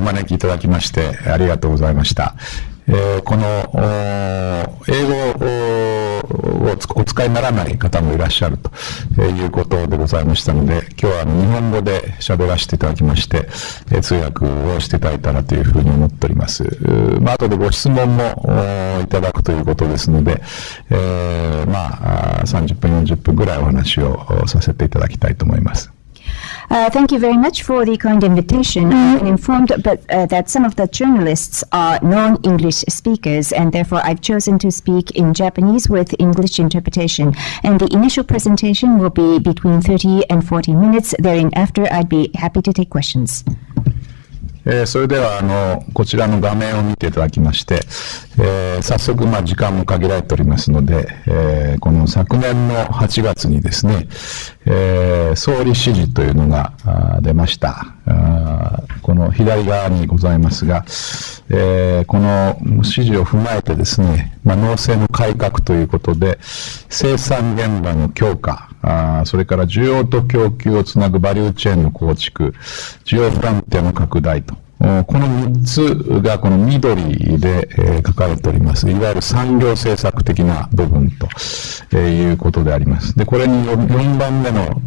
お招きいただきましてありがとうございました。この英語をお使いにならない方もいらっしゃるということでございましたので、今日は日本語で喋らせていただきまして、通訳をしていただいたらというふうに思っております。後でご質問もいただくということですので、30分40分ぐらいお話をさせていただきたいと思います。Thank you very much for the kind invitation. I've been informed that some of the journalists are non-English speakers, and therefore I've chosen to speak in Japanese with English interpretation. And the initial presentation will be between 30 and 40 minutes. Thereafter, I'd be happy to take questions. それではこちらの画面を見ていただきまして、早速時間も限られておりますので、この昨年の8月にですね、総理指示というのが出ました。この左側にございますが、この指示を踏まえてですね、農政の改革ということで生産現場の強化、それから需要と供給をつなぐバリューチェーンの構築、需要フロンティアの拡大と、この3つがこの緑で書かれております。いわゆる産業政策的な部分ということであります。で、これに4番目の、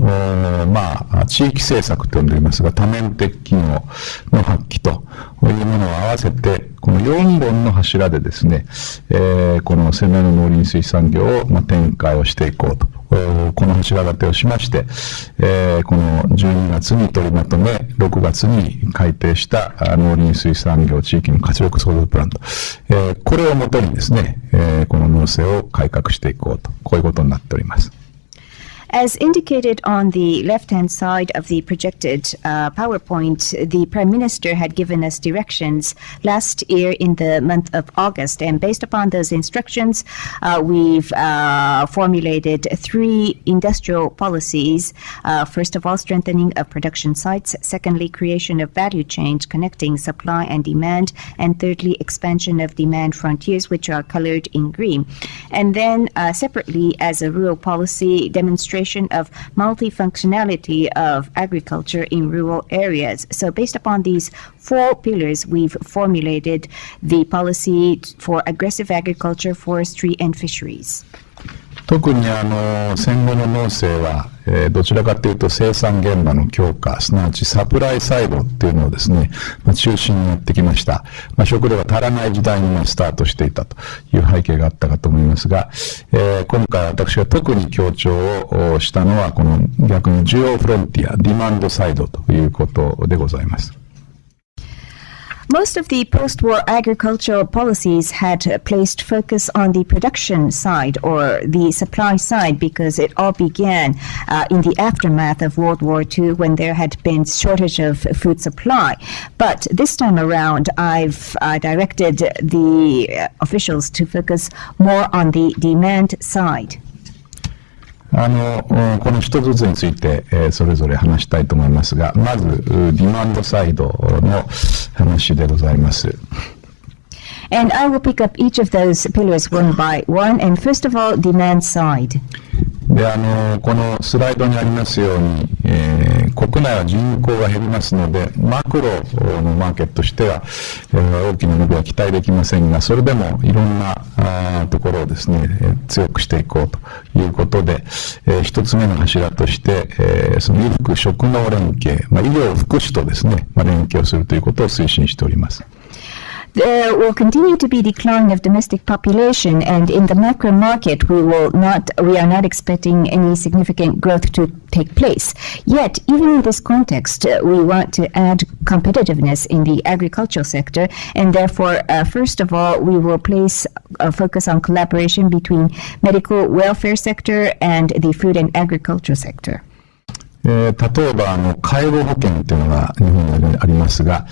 地域政策と呼んでおりますが、多面的機能の発揮というものを合わせて、この4本の柱でですね、この攻めの農林水産業を展開をしていこうと。この柱立てをしまして、この12月に取りまとめ、6月に改定した農林水産業地域の活力創造プランと、これをもとにですね、この農政を改革していこうと、こういうことになっております。As indicated on the left-hand side of the projected PowerPoint, the Prime Minister had given us directions last year in the month of August. And based upon those instructions, we've formulated 3 industrial policies. First of all, strengthening of production sites. Secondly, creation of value chains connecting supply and demand. And thirdly, expansion of demand frontiers, which are colored in green. And then separately, as a rural policy, demonstration of multifunctionality of agriculture in rural areas. So based upon these 4 pillars, we've formulated the policy for aggressive agriculture, forestry, and fisheries. 特に戦後の農政は、どちらかというと生産現場の強化、すなわちサプライサイドっていうのをですね、中心にやってきました。食料が足らない時代にスタートしていたという背景があったかと思いますが、今回私が特に強調をしたのはこの逆に需要フロンティア、ディマンドサイドということでございます。Most of the post-war agricultural policies had placed focus on the production side or the supply side because it all began in the aftermath of World War II when there had been shortage of food supply. But this time around, I've directed the officials to focus more on the demand side. この一つずつについて、それぞれ話したいと思いますが、まずディマンドサイドの話でございます。And I will pick up each of those pillars one by one. And first of all, demand side. でこのスライドにありますように、国内は人口が減りますのでマクロのマーケットとしては、大きな伸びは期待できませんが、それでもいろんなところをですね、強くしていこうということで、一つ目の柱として、その医福職能連携、医療福祉とですね、連携をするということを推進しております。There will continue to be decline of domestic population, and in the macro market, we are not expecting any significant growth to take place. Yet, even in this context, we want to add competitiveness in the agricultural sector, and therefore, first of all, we will place a focus on collaboration between medical welfare sector and the food and agriculture sector. 例えば介護保険というのが日本にありますが、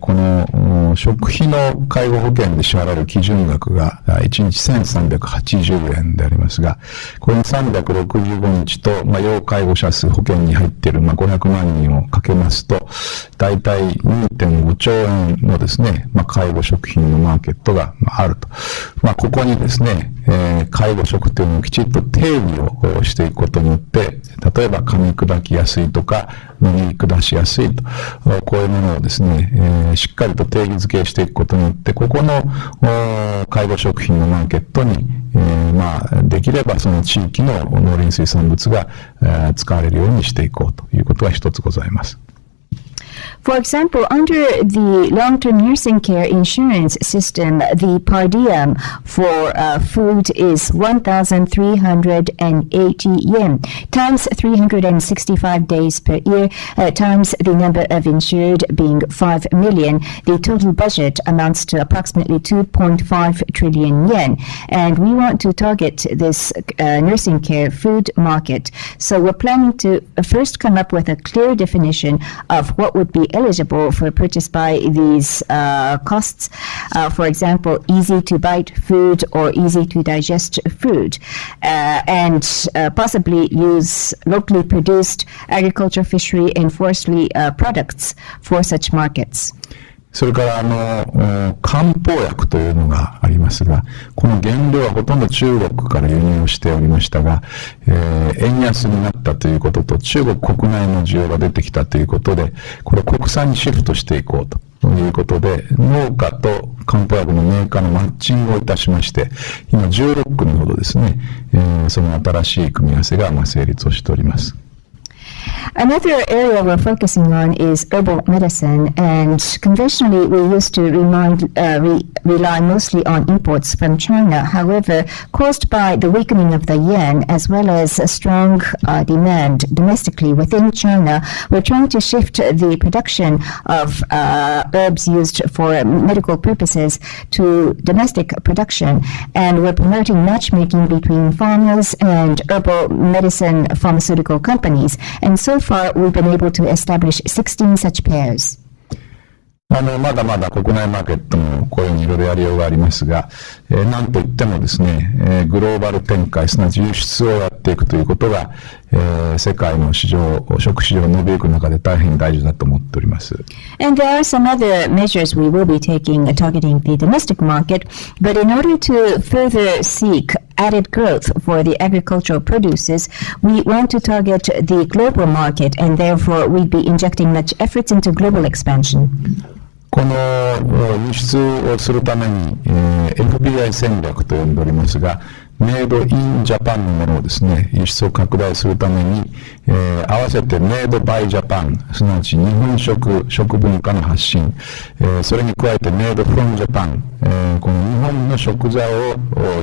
この食費の介護保険で支払われる基準額が1日1380円でありますが、これに365日と、要介護者数保険に入っている500万人をかけますと、だいたい 2.5 兆円のですね、介護食品のマーケットがあると。ここにですね、介護食というのをきちっと定義をしていくことによって、例えば過密砕きやすいとか飲み下しやすいと、こういうものをですね、しっかりと定義づけしていくことによって、ここの介護食品のマーケットに、できればその地域の農林水産物が使われるようにしていこうということが一つございます。For example, under the long-term nursing care insurance system, the per diem for food is 1,380 yen, times 365 days per year, times the number of insured being 5 million. The total budget amounts to approximately 2.5 trillion yen. And we want to target this nursing care food market. So we're planning to first come up with a clear definition of what would be eligible for purchase by these costs. For example, easy to bite food or easy to digest food, and possibly use locally produced agriculture, fishery, and forestry products for such markets. それから漢方薬というのがありますが、この原料はほとんど中国から輸入をしておりましたが、円安になったということと中国国内の需要が出てきたということで、これを国産にシフトしていこうということで、農家と漢方薬のメーカーのマッチングをいたしまして、今16組ほどですね、その新しい組み合わせが成立をしております。Another area we're focusing on is herbal medicine, and conventionally we used to rely mostly on imports from China. However, caused by the weakening of the yen as well as a strong demand domestically within China, we're trying to shift the production of herbs used for medical purposes to domestic production, and we're promoting matchmaking between farmers and herbal medicine pharmaceutical companies. And so far, we've been able to establish 16 such pairs. まだまだ国内マーケットもこういうふうにいろいろやりようがありますが、なんといってもですね、グローバル展開、すなわち輸出をやっていくということが、世界の市場、食市場が伸びゆく中で大変大事だと思っております。And there are some other measures we will be taking targeting the domestic market, but in order to further seek added growth for the agricultural produces, we want to target the global market, and therefore we'd be injecting much efforts into global expansion. この輸出をするために、FPI 戦略と呼んでおりますが、メイドインジャパンのものをですね、輸出を拡大するために、合わせてメイドバイジャパン、すなわち日本食文化の発信、それに加えてメイドフロムジャパン、この日本の食材を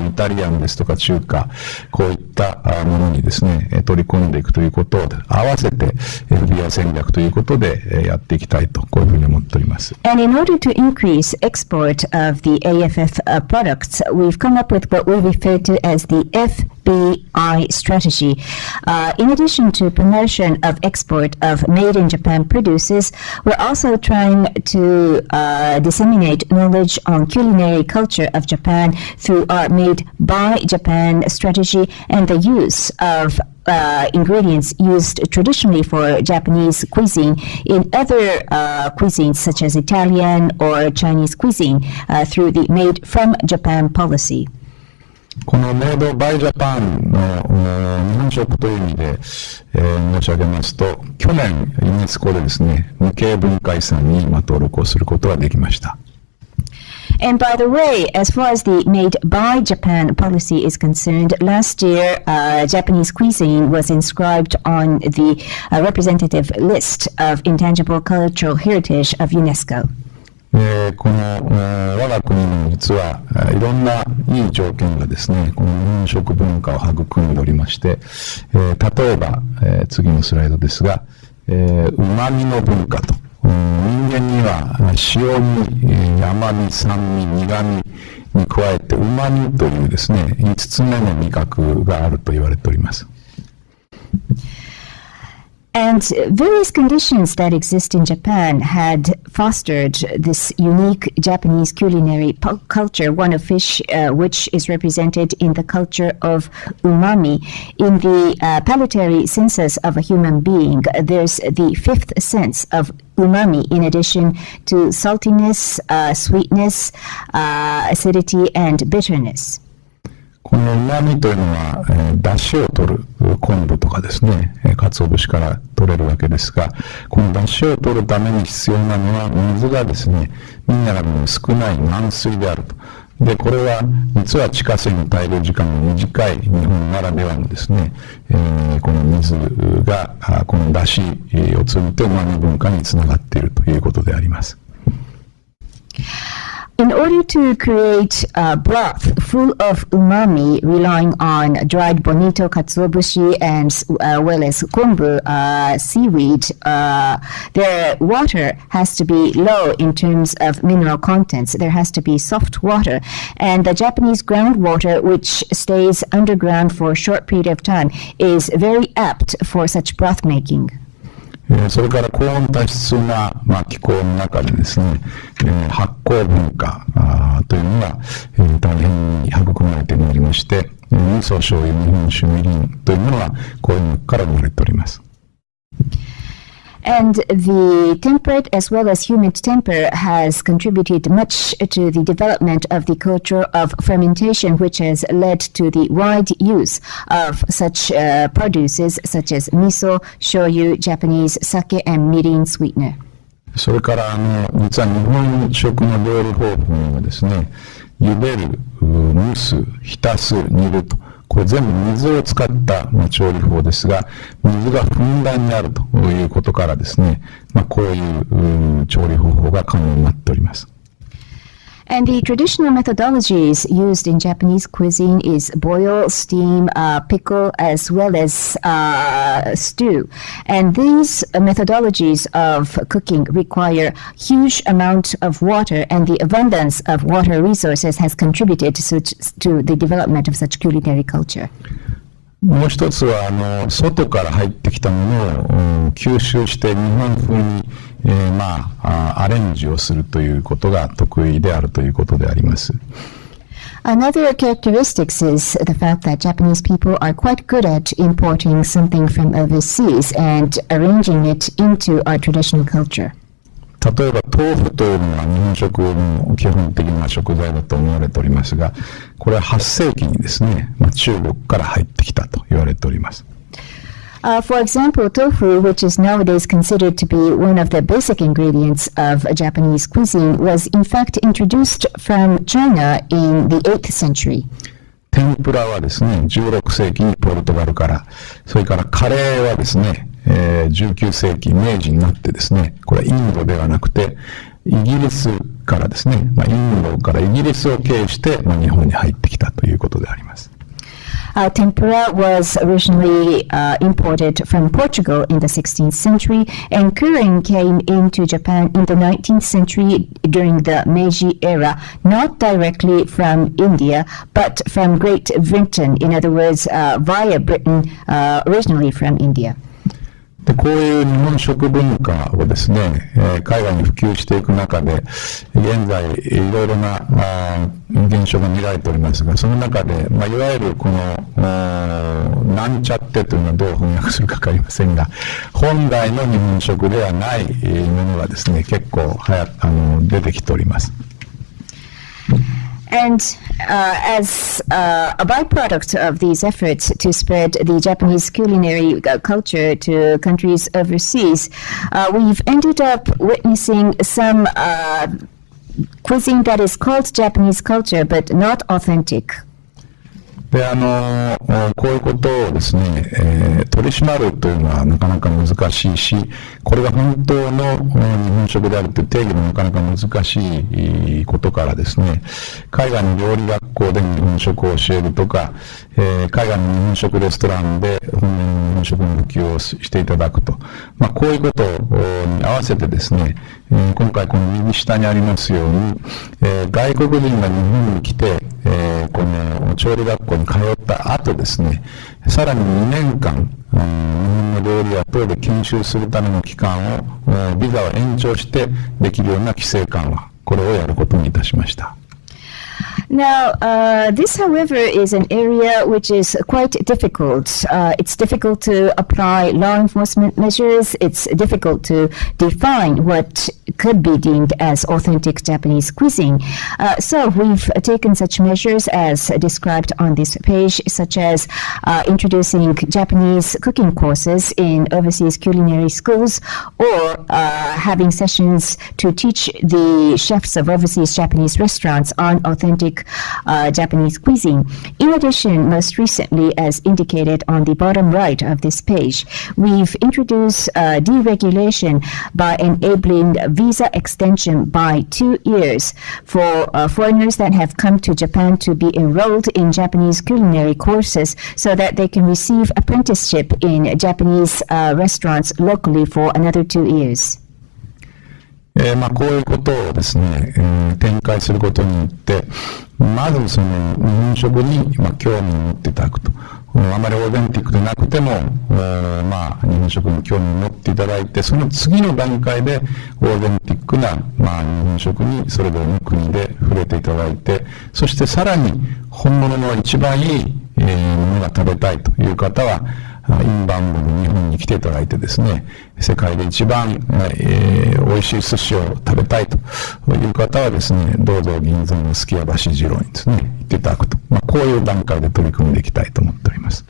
イタリアンですとか中華、こういったものにですね、取り込んでいくということを合わせて FBI 戦略ということでやっていきたいと、こういうふうに思っております。And in order to increase export of the AFF products, we've come up with what we refer to as the FBI strategy. In addition to promotion of export of made in Japan produces, we're also trying to disseminate knowledge on culinary culture of Japan through our Made by Japan strategy and the use of ingredients used traditionally for Japanese cuisine in other cuisines such as Italian or Chinese cuisine through the Made from Japan policy. このメイドバイジャパンの日本食という意味で、申し上げますと、去年ユネスコでですね、無形文化遺産に登録をすることができました。And by the way, as far as the Made by Japan policy is concerned, last year Japanese cuisine was inscribed on the representative list of intangible cultural heritage of UNESCO. この我が国の実はいろんないい条件がですね、この日本食文化を育んでおりまして、例えば、次のスライドですが、旨味の文化と、人間には塩に、甘み、酸味、苦味に加えて旨味というですね、5つ目の味覚があると言われております。And various conditions that exist in Japan had fostered this unique Japanese culinary culture, one of which is represented in the culture of umami. In the palatary senses of a human being, there's the fifth sense of umami in addition to saltiness, sweetness, acidity, and bitterness. この旨味というのは、出汁を取る昆布とかですね、鰹節から取れるわけですが、この出汁を取るために必要なのは水がですね、ミネラルの少ない軟水であると。で、これは実は地下水の滞留時間が短い日本ならではのですね、この水がこの出汁を通じて旨味文化につながっているということであります。In order to create a broth full of umami, relying on dried bonito, katsuobushi, and well as kombu seaweed, the water has to be low in terms of mineral contents. There has to be soft water. And the Japanese groundwater, which stays underground for a short period of time, is very apt for such broth making. それから高温多湿な、気候の中でですね、発酵文化というのが、大変に育まれておりまして、味噌、醤油、日本酒、みりんというものはこういうのから生まれております。And the temperate as well as humid temper has contributed much to the development of the culture of fermentation, which has led to the wide use of such produces such as miso, shoyu, Japanese sake, and mirin sweetener. それから実は日本食の料理方法にはですね、茹でる、蒸す、浸す、煮ると。これ全部水を使った調理法ですが、水がふんだんにあるということからですね、こういう調理方法が可能になっております。And the traditional methodologies used in Japanese cuisine is boil, steam, pickle, as well as stew. And these methodologies of cooking require huge amount of water, and the abundance of water resources has contributed to the development of such culinary culture. もう一つは外から入ってきたものを吸収して日本風に、アレンジをするということが得意であるということであります。Another characteristic is the fact that Japanese people are quite good at importing something from overseas and arranging it into our traditional culture. 例えば豆腐というのは日本食の基本的な食材だと思われておりますが、これは8世紀にですね、中国から入ってきたと言われております。For example, tofu, which is nowadays considered to be one of the basic ingredients of Japanese cuisine, was in fact introduced from China in the 8th century. 天ぷらはですね、16世紀にポルトガルから、それからカレーはですね、19世紀明治になってですね、これはインドではなくてイギリスからですね、インドからイギリスを経由して、日本に入ってきたということであります。Tempura was originally imported from Portugal in the 16th century, and curry came into Japan in the 19th century during the Meiji era, not directly from India, but from Great Britain, in other words, via Britain, originally from India. でこういう日本食文化をですね、海外に普及していく中で、現在いろいろな現象が見られておりますが、その中で、いわゆるこのなんちゃってというのはどう翻訳するか分かりませんが、本来の日本食ではないものがですね、結構出てきております。And as a byproduct of these efforts to spread the Japanese culinary culture to countries overseas, we've ended up witnessing some cuisine that is called Japanese culture, but not authentic. でこういうことをですね、取り締まるというのはなかなか難しいし、これが本当の日本食であるという定義もなかなか難しいことからですね、海外の料理学校で日本食を教えるとか、海外の日本食レストランで本物の日本食の普及をしていただくと、こういうことに合わせてですね、今回この右下にありますように、外国人が日本に来て、この調理学校に通った後ですね、さらに2年間、日本の料理屋等で研修するための期間を、ビザを延長してできるような規制緩和、これをやることにいたしました。Now, this, however, is an area which is quite difficult. It's difficult to apply law enforcement measures. It's difficult to define what could be deemed as authentic Japanese cuisine. So we've taken such measures as described on this page, such as introducing Japanese cooking courses in overseas culinary schools, or having sessions to teach the chefs of overseas Japanese restaurants on authentic Japanese cuisine. In addition, most recently, as indicated on the bottom right of this page, we've introduced deregulation by enabling visa extension by 2 years for foreigners that have come to Japan to be enrolled in Japanese culinary courses so that they can receive apprenticeship in Japanese restaurants locally for another 2 years. こういうことをですね、展開することによって、まずその日本食に興味を持っていただくと。あまりオーセンティックでなくても、日本食に興味を持っていただいて、その次の段階でオーセンティックな、日本食にそれぞれの国で触れていただいて、そしてさらに本物の一番いいものが食べたいという方は、インバウンドで日本に来ていただいてですね、世界で一番、美味しい寿司を食べたいという方はですね、どうぞ銀座のすき家橋二郎にですね、行っていただくと。こういう段階で取り組んでいきたいと思っております。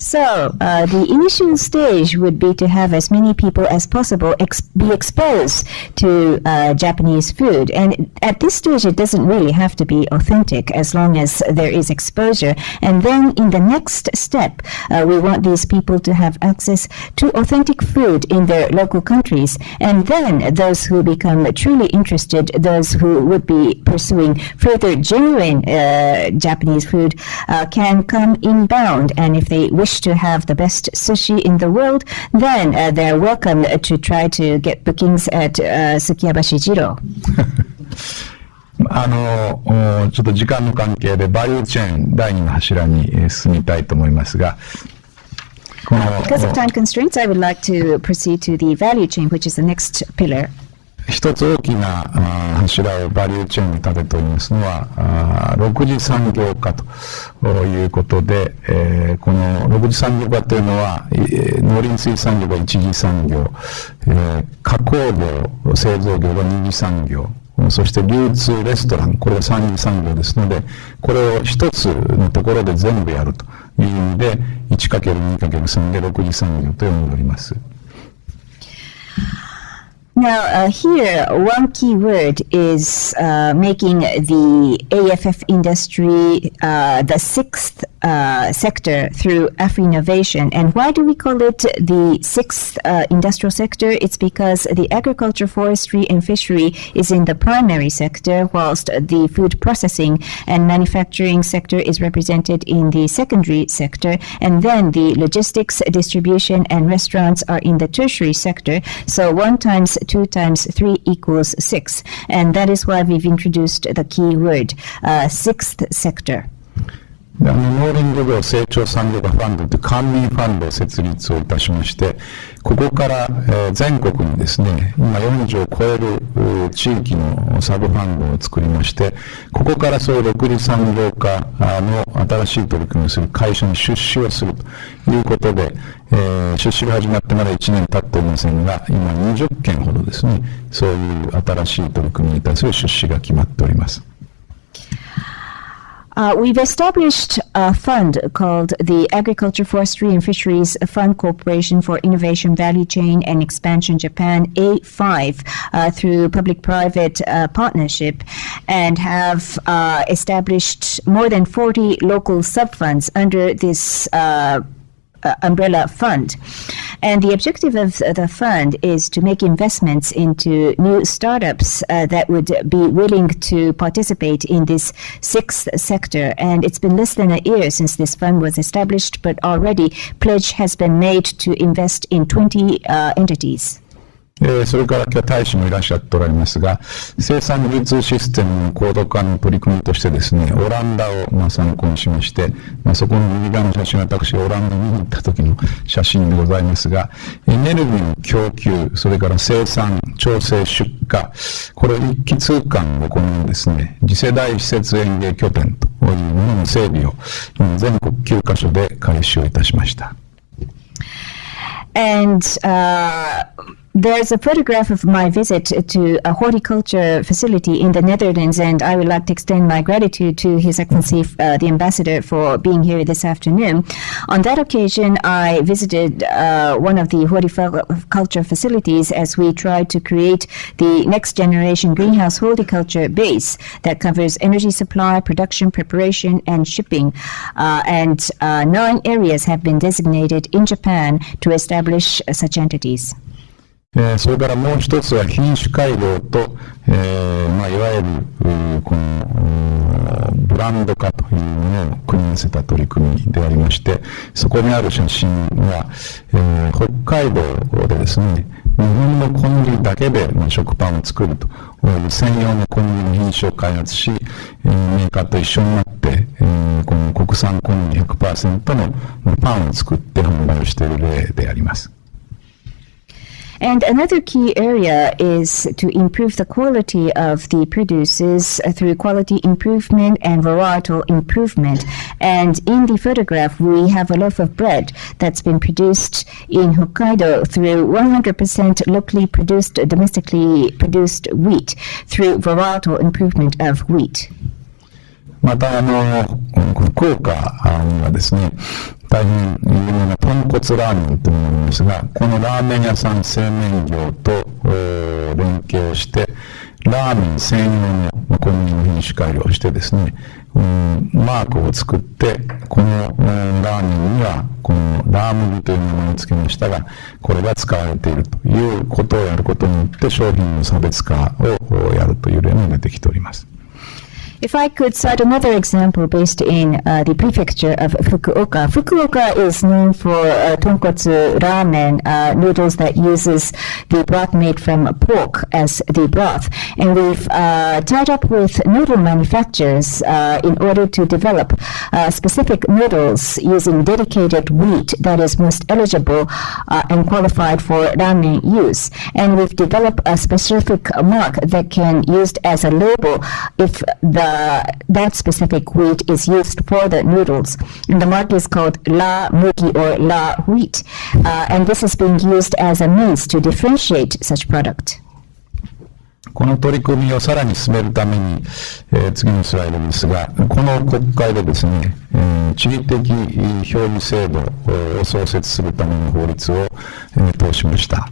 So, the initial stage would be to have as many people as possible be exposed to Japanese food. And at this stage, it doesn't really have to be authentic as long as there is exposure. And then in the next step, we want these people to have access to authentic food in their local countries. And then those who become truly interested, those who would be pursuing further genuine Japanese food, can come inbound. And if they wish to have the best sushi in the world, then they're welcome to try to get bookings at Sukiyabashi Jiro. ちょっと時間の関係でバリューチェーン第2の柱に進みたいと思いますが、Because of time constraints, I would like to proceed to the value chain, which is the next pillar. 一つ大きな柱をバリューチェーンに立てておりますのは6次産業化ということで、この6次産業化というのは農林水産業が1次産業、加工業製造業が2次産業、そして流通レストラン、これが3次産業ですので、これを一つのところで全部やるという意味で 1×2×3 で6次産業と呼んでおります。Now, here, one key word is making the AFF industry the sixth sector through Afri-innovation. And why do we call it the sixth industrial sector? It's because the agriculture, forestry, and fishery is in the primary sector, whilst the food processing and manufacturing sector is represented in the secondary sector. And then the logistics, distribution, and restaurants are in the tertiary sector. So 1 times 2 times 3 equals 6. And that is why we've introduced the key word, sixth sector. 農林漁業成長産業化ファンドという官民ファンドを設立をいたしまして、ここから、全国にですね、今40を超える地域のサブファンドを作りまして、ここからそういう6次産業化の新しい取り組みをする会社に出資をするということで、出資が始まってまだ1年経っておりませんが、今20件ほどですね、そういう新しい取り組みに対する出資が決まっております。We've established a fund called the Agriculture, Forestry, and Fisheries Fund Corporation for Innovation Value Chain and Expansion Japan, A5, through public-private partnership, and have established more than 40 local sub-funds under this umbrella fund. And the objective of the fund is to make investments into new startups that would be willing to participate in this sixth sector. And it's been less than a year since this fund was established, but already pledge has been made to invest in 20 entities. それから今日は大使もいらっしゃっておられますが、生産流通システムの高度化の取り組みとしてですね、オランダを参考にしまして、そこの右側の写真は私がオランダに行った時の写真でございますが、エネルギーの供給、それから生産、調整、出荷、これを一気通貫行うですね、次世代施設園芸拠点というものの整備を全国9カ所で開始をいたしました。And there's a photograph of my visit to a horticulture facility in the Netherlands, and I would like to extend my gratitude to His Excellency, the Ambassador, for being here this afternoon. On that occasion, I visited one of the horticulture facilities as we tried to create the next generation greenhouse horticulture base that covers energy supply, production, preparation, and shipping. And 9 areas have been designated in Japan to establish such entities. それからもう一つは品種改良と、いわゆるこのブランド化というものを組み合わせた取り組みでありまして、そこにある写真は、北海道でですね、日本の小麦だけで食パンを作るという専用の小麦の品種を開発し、メーカーと一緒になって、この国産小麦 100% のパンを作って販売をしている例であります。And another key area is to improve the quality of the produces through quality improvement and varietal improvement. And in the photograph, we have a loaf of bread that's been produced in Hokkaido through 100% locally produced, domestically produced wheat through varietal improvement of wheat. また福岡にはですね、大変有名な豚骨ラーメンというのがありますが、このラーメン屋さん製麺業と連携をして、ラーメン専用の小麦の品種改良をしてですね、マークを作って、このラーメンにはこのラー麦という名前を付けましたが、これが使われているということをやることによって商品の差別化をやるという例も出てきております。If I could cite another example based in the prefecture of Fukuoka. Fukuoka is known for tonkotsu ramen noodles that uses the broth made from pork as the broth. And we've tied up with noodle manufacturers in order to develop specific noodles using dedicated wheat that is most eligible and qualified for ramen use. And we've developed a specific mark that can be used as a label if that specific wheat is used for the noodles. And the mark is called La Mugi or La Wheat. And this is being used as a means to differentiate such product. この取り組みをさらに進めるために、次のスライドですが、この国会でですね、地理的表示制度を創設するための法律を、通しました。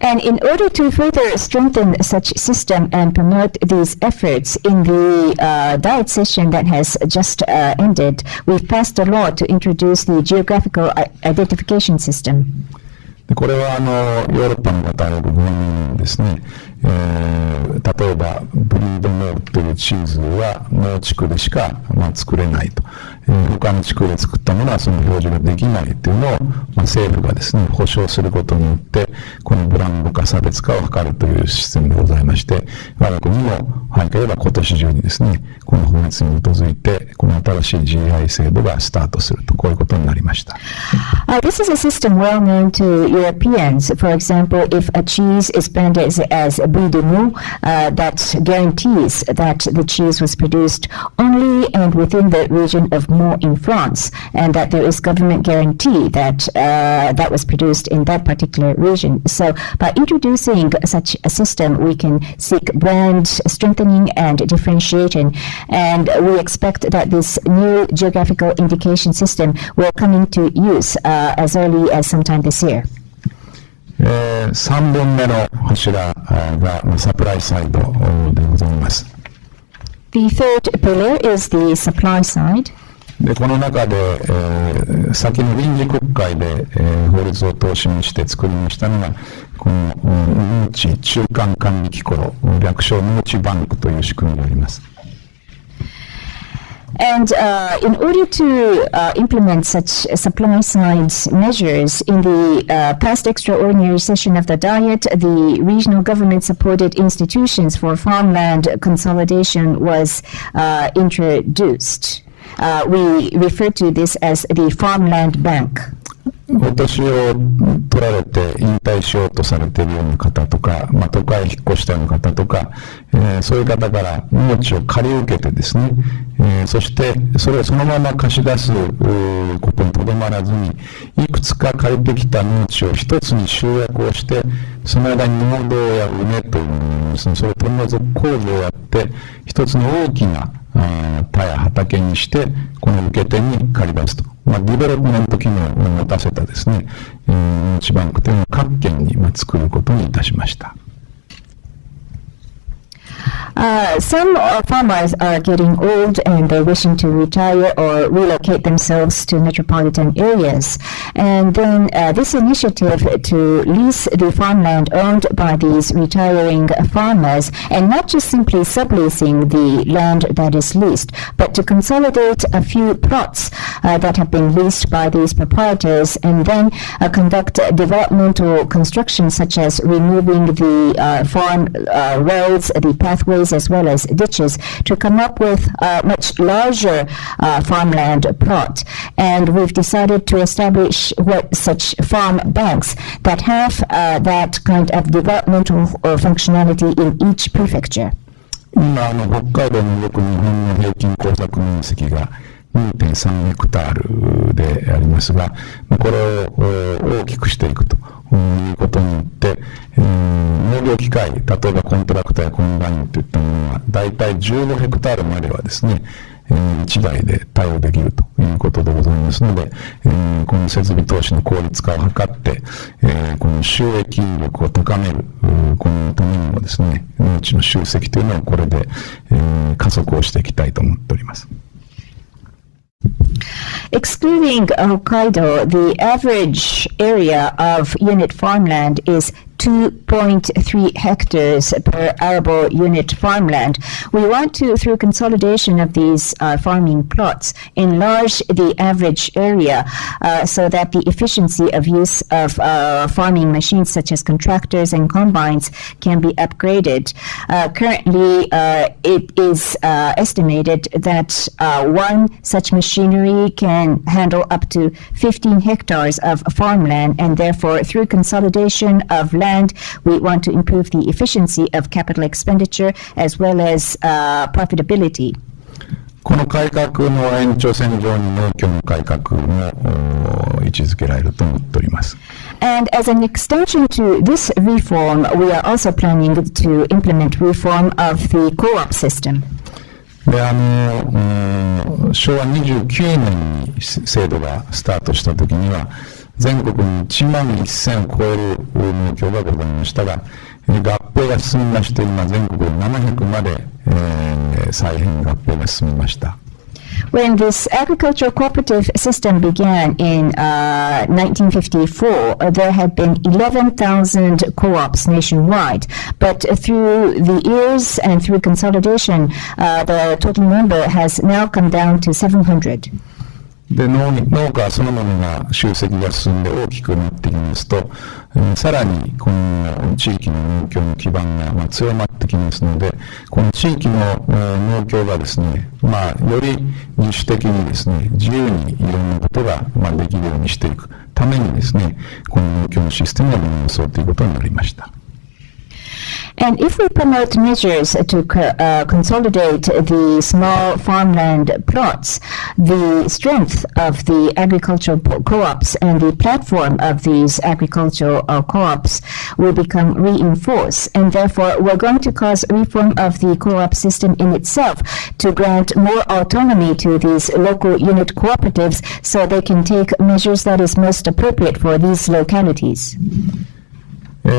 And in order to further strengthen such system and promote these efforts, in the Diet session that has just ended, we've passed a law to introduce the geographical identification system. これはヨーロッパの方よくご存知ですね。例えばブリードノーというチーズは農地区でしか、作れないと、他の地区で作ったものはその表示ができないというのを、政府がですね保証することによってこのブランド化差別化を図るというシステムでございまして、我が国も早ければ今年中にですねこの法律に基づいてこの新しい GI 制度がスタートするとこういうことになりました。This is a system well known to Europeans. For example, if a cheese is branded as Brie de Meaux, that guarantees that the cheese was produced only and within the region of Meaux in France, and that there is government guarantee that that was produced in that particular region. So by introducing such a system, we can seek brand strengthening and differentiation, and we expect that this new geographical indication system will come into use as early as sometime this year. 3本目の柱がサプライサイドでございます。The third pillar is the supply side. でこの中で、先の臨時国会で、法律を通しまして作りましたのがこの農地中間管理機構、略称農地バンクという仕組みがあります。And in order to implement such supply-side measures, in the past extraordinary session of the Diet, the regional government-supported institutions for farmland consolidation was introduced. We refer to this as the Farmland Bank. お年を取られて引退しようとされているような方とか、都会へ引っ越したような方とか、そういう方から農地を借り受けてですね、そしてそれをそのまま貸し出すことにとどまらずに、いくつか借りてきた農地を一つに集約をして、その間に農道や畝というものをですね、それを取り除く工事をやって、一つの大きな田や畑にして、この受け手に借り出すと。ディベロップメント機能を持たせたですね、農地バンクというのを各県に作ることにいたしました。Some farmers are getting old and they're wishing to retire or relocate themselves to metropolitan areas. And then this initiative to lease the farmland owned by these retiring farmers, and not just simply subleasing the land that is leased, but to consolidate a few plots that have been leased by these proprietors, and then conduct developmental construction such as removing the farm roads, the pathways, as well as ditches, to come up with a much larger farmland plot. And we've decided to establish such farm banks that have that kind of developmental functionality in each prefecture. 今北海道によく日本の平均耕作面積が 2.3 ヘクタールでありますが、これを大きくしていくということによって、農業機械、例えばコントラクターやコンバインといったものはだいたい15ヘクタールまではですね、1台で対応できるということでございますので、この設備投資の効率化を図って、この収益力を高める、このためにもですね、農地の集積というのをこれで、加速をしていきたいと思っております。Excluding Hokkaido, the average area of unit farmland is 2.3 hectares per arable unit farmland. We want to, through consolidation of these farming plots, enlarge the average area so that the efficiency of use of farming machines such as contractors and combines can be upgraded. Currently, it is estimated that one such machinery can handle up to 15 hectares of farmland, and therefore, through consolidation of land, we want to improve the efficiency of capital expenditure as well as profitability. この改革の延長線上に農協の改革も位置づけられると思っております。And as an extension to this reform, we are also planning to implement reform of the co-op system. で昭和29年に制度がスタートしたときには、全国に1万1000を超える農協がございましたが、合併が進みまして、今全国で700まで、再編合併が進みました。When this agricultural cooperative system began in 1954, there had been 11,000 co-ops nationwide. But through the years and through consolidation, the total number has now come down to 700. で農家そのものが集積が進んで大きくなってきますと、さらにこの地域の農協の基盤が強まってきますので、この地域の農協がですね、より自主的にですね、自由にいろんなことができるようにしていくためにですね、この農協のシステムを見直そうということになりました。And if we promote measures to consolidate the small farmland plots, the strength of the agricultural co-ops and the platform of these agricultural co-ops will become reinforced. And therefore, we're going to cause reform of the co-op system in itself to grant more autonomy to these local unit cooperatives so they can take measures that is most appropriate for these localities.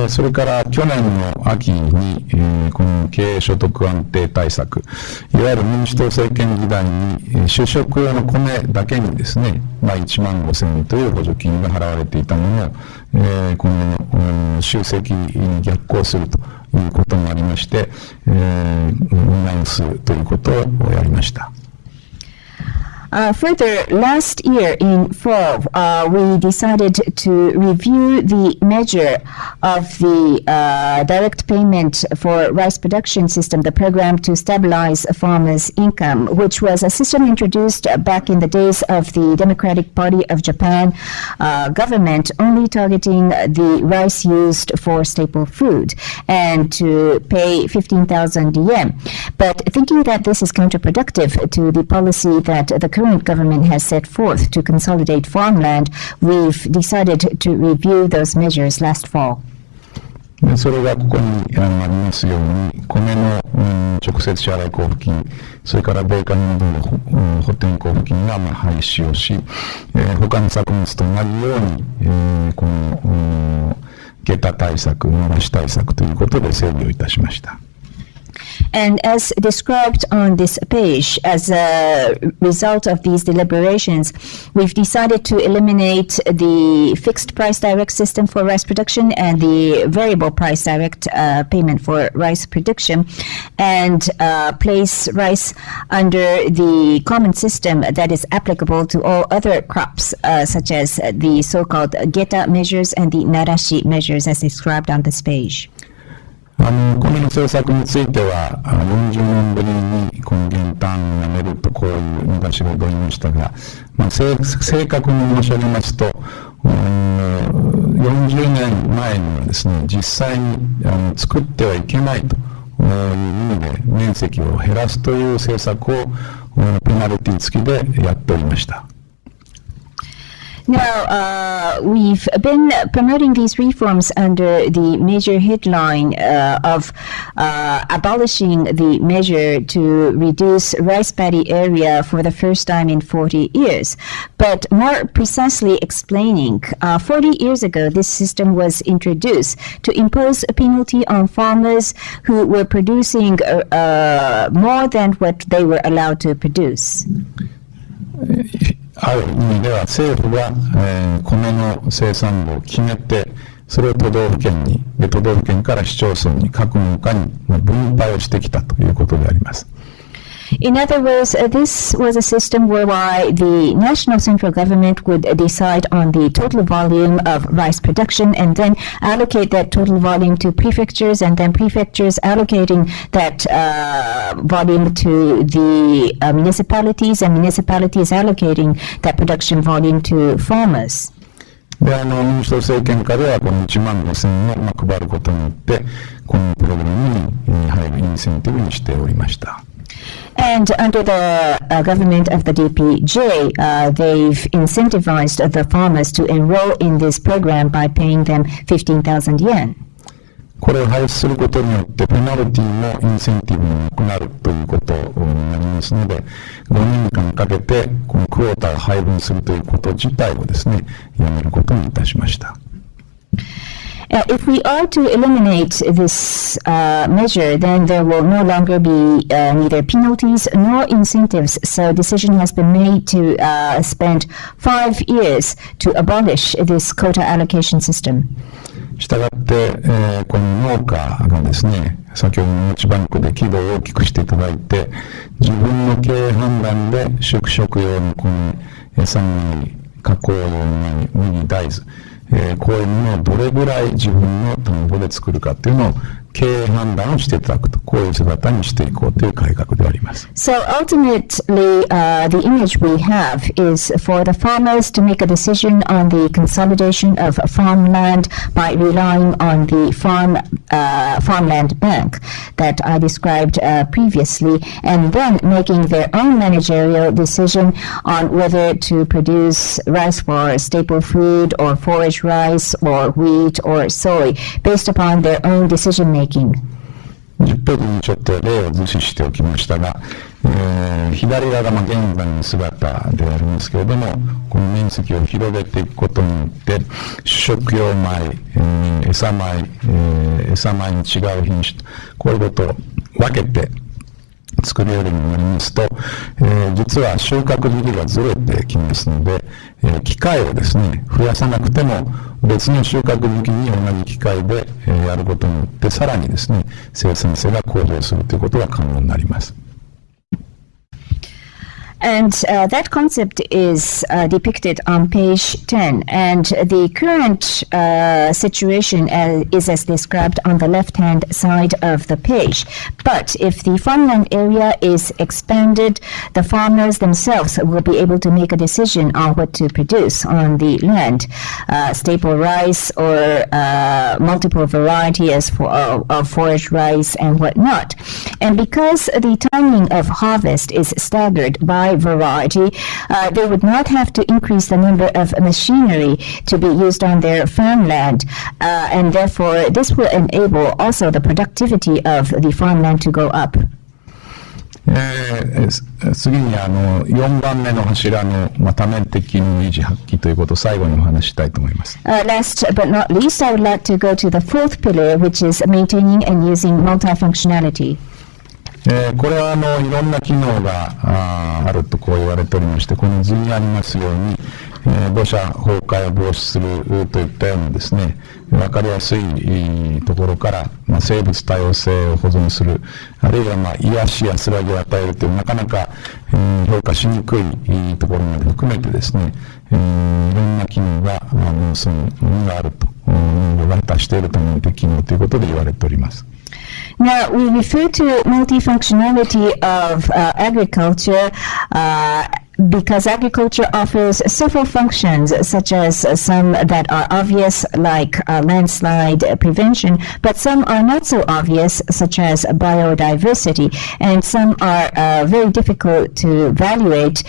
それから去年の秋に、この経営所得安定対策、いわゆる民主党政権時代に主食用の米だけにですね、1万5000円という補助金が払われていたものを、この集積に逆行するということもありまして、見直すということをやりました。Further, last year in fall, we decided to review the measure of the direct payment for rice production system, the program to stabilize farmers' income, which was a system introduced back in the days of the Democratic Party of Japan government, only targeting the rice used for staple food and to pay 15,000 yen. But thinking that this is counterproductive to the policy that the current government has set forth to consolidate farmland, we've decided to review those measures last fall. でそれがここにありますように、米の、直接支払い交付金、それから米価などの補填交付金が廃止をし、他の作物と同じように、この下駄対策、漏らし対策ということで整備をいたしました。And as described on this page, as a result of these deliberations, we've decided to eliminate the fixed price direct system for rice production and the variable price direct payment for rice production, and place rice under the common system that is applicable to all other crops, such as the so-called geta measures and the narashi measures as described on this page. この政策については40年ぶりにこの減反をやめるとこういう昔が言いましたが、正確に申し上げますと40年前にはですね、実際に作ってはいけないという意味で面積を減らすという政策をペナルティ付きでやっておりました。Now, we've been promoting these reforms under the major headline of abolishing the measure to reduce rice paddy area for the first time in 40 years. But more precisely explaining, 40 years ago, this system was introduced to impose a penalty on farmers who were producing more than what they were allowed to produce. ある意味では政府が、米の生産量を決めて、それを都道府県に、都道府県から市町村に各農家に分配をしてきたということであります。In other words, this was a system whereby the national central government would decide on the total volume of rice production and then allocate that total volume to prefectures, and then prefectures allocating that volume to the municipalities, and municipalities allocating that production volume to farmers. で民主党政権下ではこの1万5000円を配ることによってこのプログラムに入るインセンティブにしておりました。And under the government of the DPJ, they've incentivized the farmers to enroll in this program by paying them 15,000 yen. これを廃止することによってペナルティもインセンティブもなくなるということになりますので、5年間かけてこのクォーターを配分するということ自体をですね、やめることにいたしました。If we are to eliminate this measure, then there will no longer be neither penalties nor incentives. So a decision has been made to spend 5 years to abolish this quota allocation system. したがって、この農家がですね、先ほどの農地バンクで規模を大きくしていただいて、自分の経営判断で食用の米、餌米、加工用米、麦、大豆、こういうものをどれぐらい自分の田んぼで作るかっていうのを経営判断をしていただくと、こういう姿にしていこうという改革であります。So ultimately, the image we have is for the farmers to make a decision on the consolidation of farmland by relying on the farmland bank that I described previously, and then making their own managerial decision on whether to produce rice for staple food or forage rice or wheat or soy based upon their own decision making.10ページにちょっと例を図示しておきましたが、左側が現在の姿でありますけれども、この面積を広げていくことによって主食用米、餌米に違う品種こういうことを分けて作るようになりますと、実は収穫時期がずれてきますので、機械をですね増やさなくても別の収穫時期に同じ機械でやることによってさらにですね生産性が向上するということが可能になります。And that concept is depicted on page 10. And the current situation is as described on the left-hand side of the page. But if the farmland area is expanded, the farmers themselves will be able to make a decision on what to produce on the land, staple rice or multiple varieties of forage rice and whatnot. And because the timing of harvest is staggered by variety, they would not have to increase the number of machinery to be used on their farmland, and therefore this will enable also the productivity of the farmland to go up. 次に4番目の柱の多面的の維持発揮ということを最後にお話ししたいと思います。Last but not least, I would like to go to the fourth pillar, which is maintaining and using multifunctionality. これはいろんな機能があるとこう言われておりまして、この図にありますように、土砂崩壊を防止するといったようなですね、分かりやすいところから、生物多様性を保存する、あるいは癒し安らぎを与えるというなかなか評価しにくいところまで含めてですね、いろんな機能が農村にはあると、農業が果たしている多面的機能ということで言われております。Now, we refer to multifunctionality of agriculture because agriculture offers several functions, such as some that are obvious, like landslide prevention, but some are not so obvious, such as biodiversity, and some are very difficult to evaluate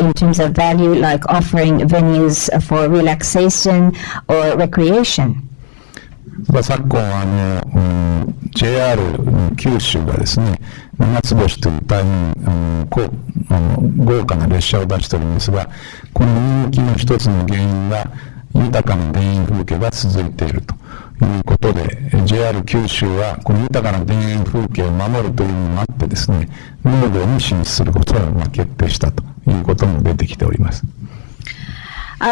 in terms of value, like offering venues for relaxation or recreation. 昨今JR 九州がですね、七つ星という大変豪華な列車を出しておりますが、この人気の一つの原因が豊かな田園風景が続いているということで、JR 九州はこの豊かな田園風景を守るというのもあってですね、農業に進出することが決定したということも出てきております。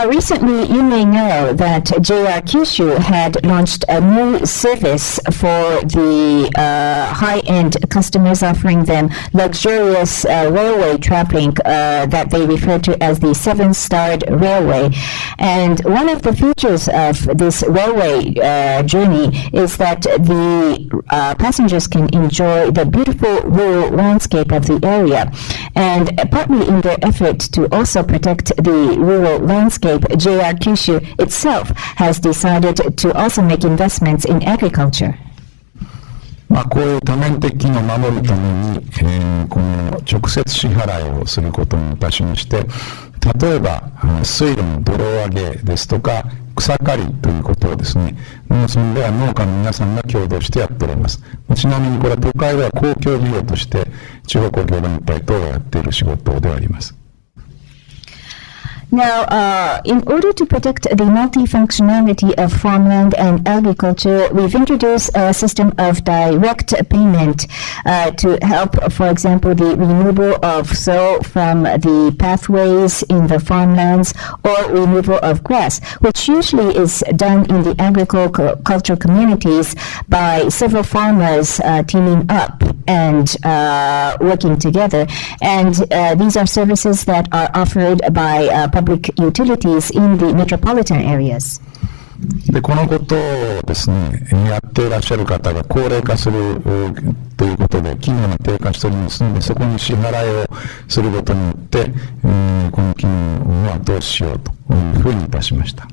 Recently, you may know that JR Kyushu had launched a new service for the high-end customers, offering them luxurious railway traveling that they refer to as the seven-starred railway. And one of the features of this railway journey is that the passengers can enjoy the beautiful rural landscape of the area. And partly in their effort to also protect the rural landscape, JR Kyushu itself has decided to also make investments in agriculture. こういう多面的機能を守るために、この直接支払いをすることにいたしまして、例えば水路の泥上げですとか草刈りということをですね、農村では農家の皆さんが共同してやっております。ちなみにこれは都会では公共事業として地方公共団体等がやっている仕事ではあります。Now, in order to protect the multifunctionality of farmland and agriculture, we've introduced a system of direct payment to help, for example, the removal of soil from the pathways in the farmlands or removal of grass, which usually is done in the agricultural communities by several farmers teaming up and working together. And these are services that are offered by public utilities in the metropolitan areas. でこのことをですね、やっていらっしゃる方が高齢化するということで機能が低下しておりますので、そこに支払いをすることによって、この機能を後押ししようというふうにいたしました。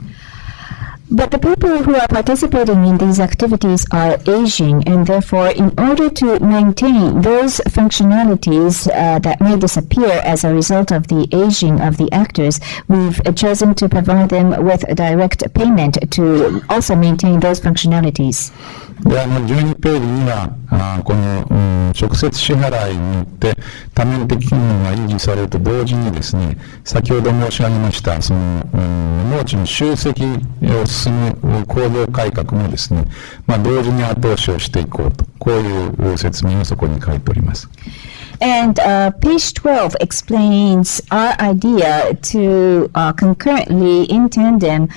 But the people who are participating in these activities are aging, and therefore, in order to maintain those functionalities that may disappear as a result of the aging of the actors, we've chosen to provide them with direct payment to also maintain those functionalities. で12ページにはこの、直接支払いによって多面的機能が維持されると同時にですね、先ほど申し上げましたその、農地の集積を進む構造改革もですね、同時に後押しをしていこうと、こういう説明をそこに書いております。And page 12 explains our idea to concurrently, in tandem,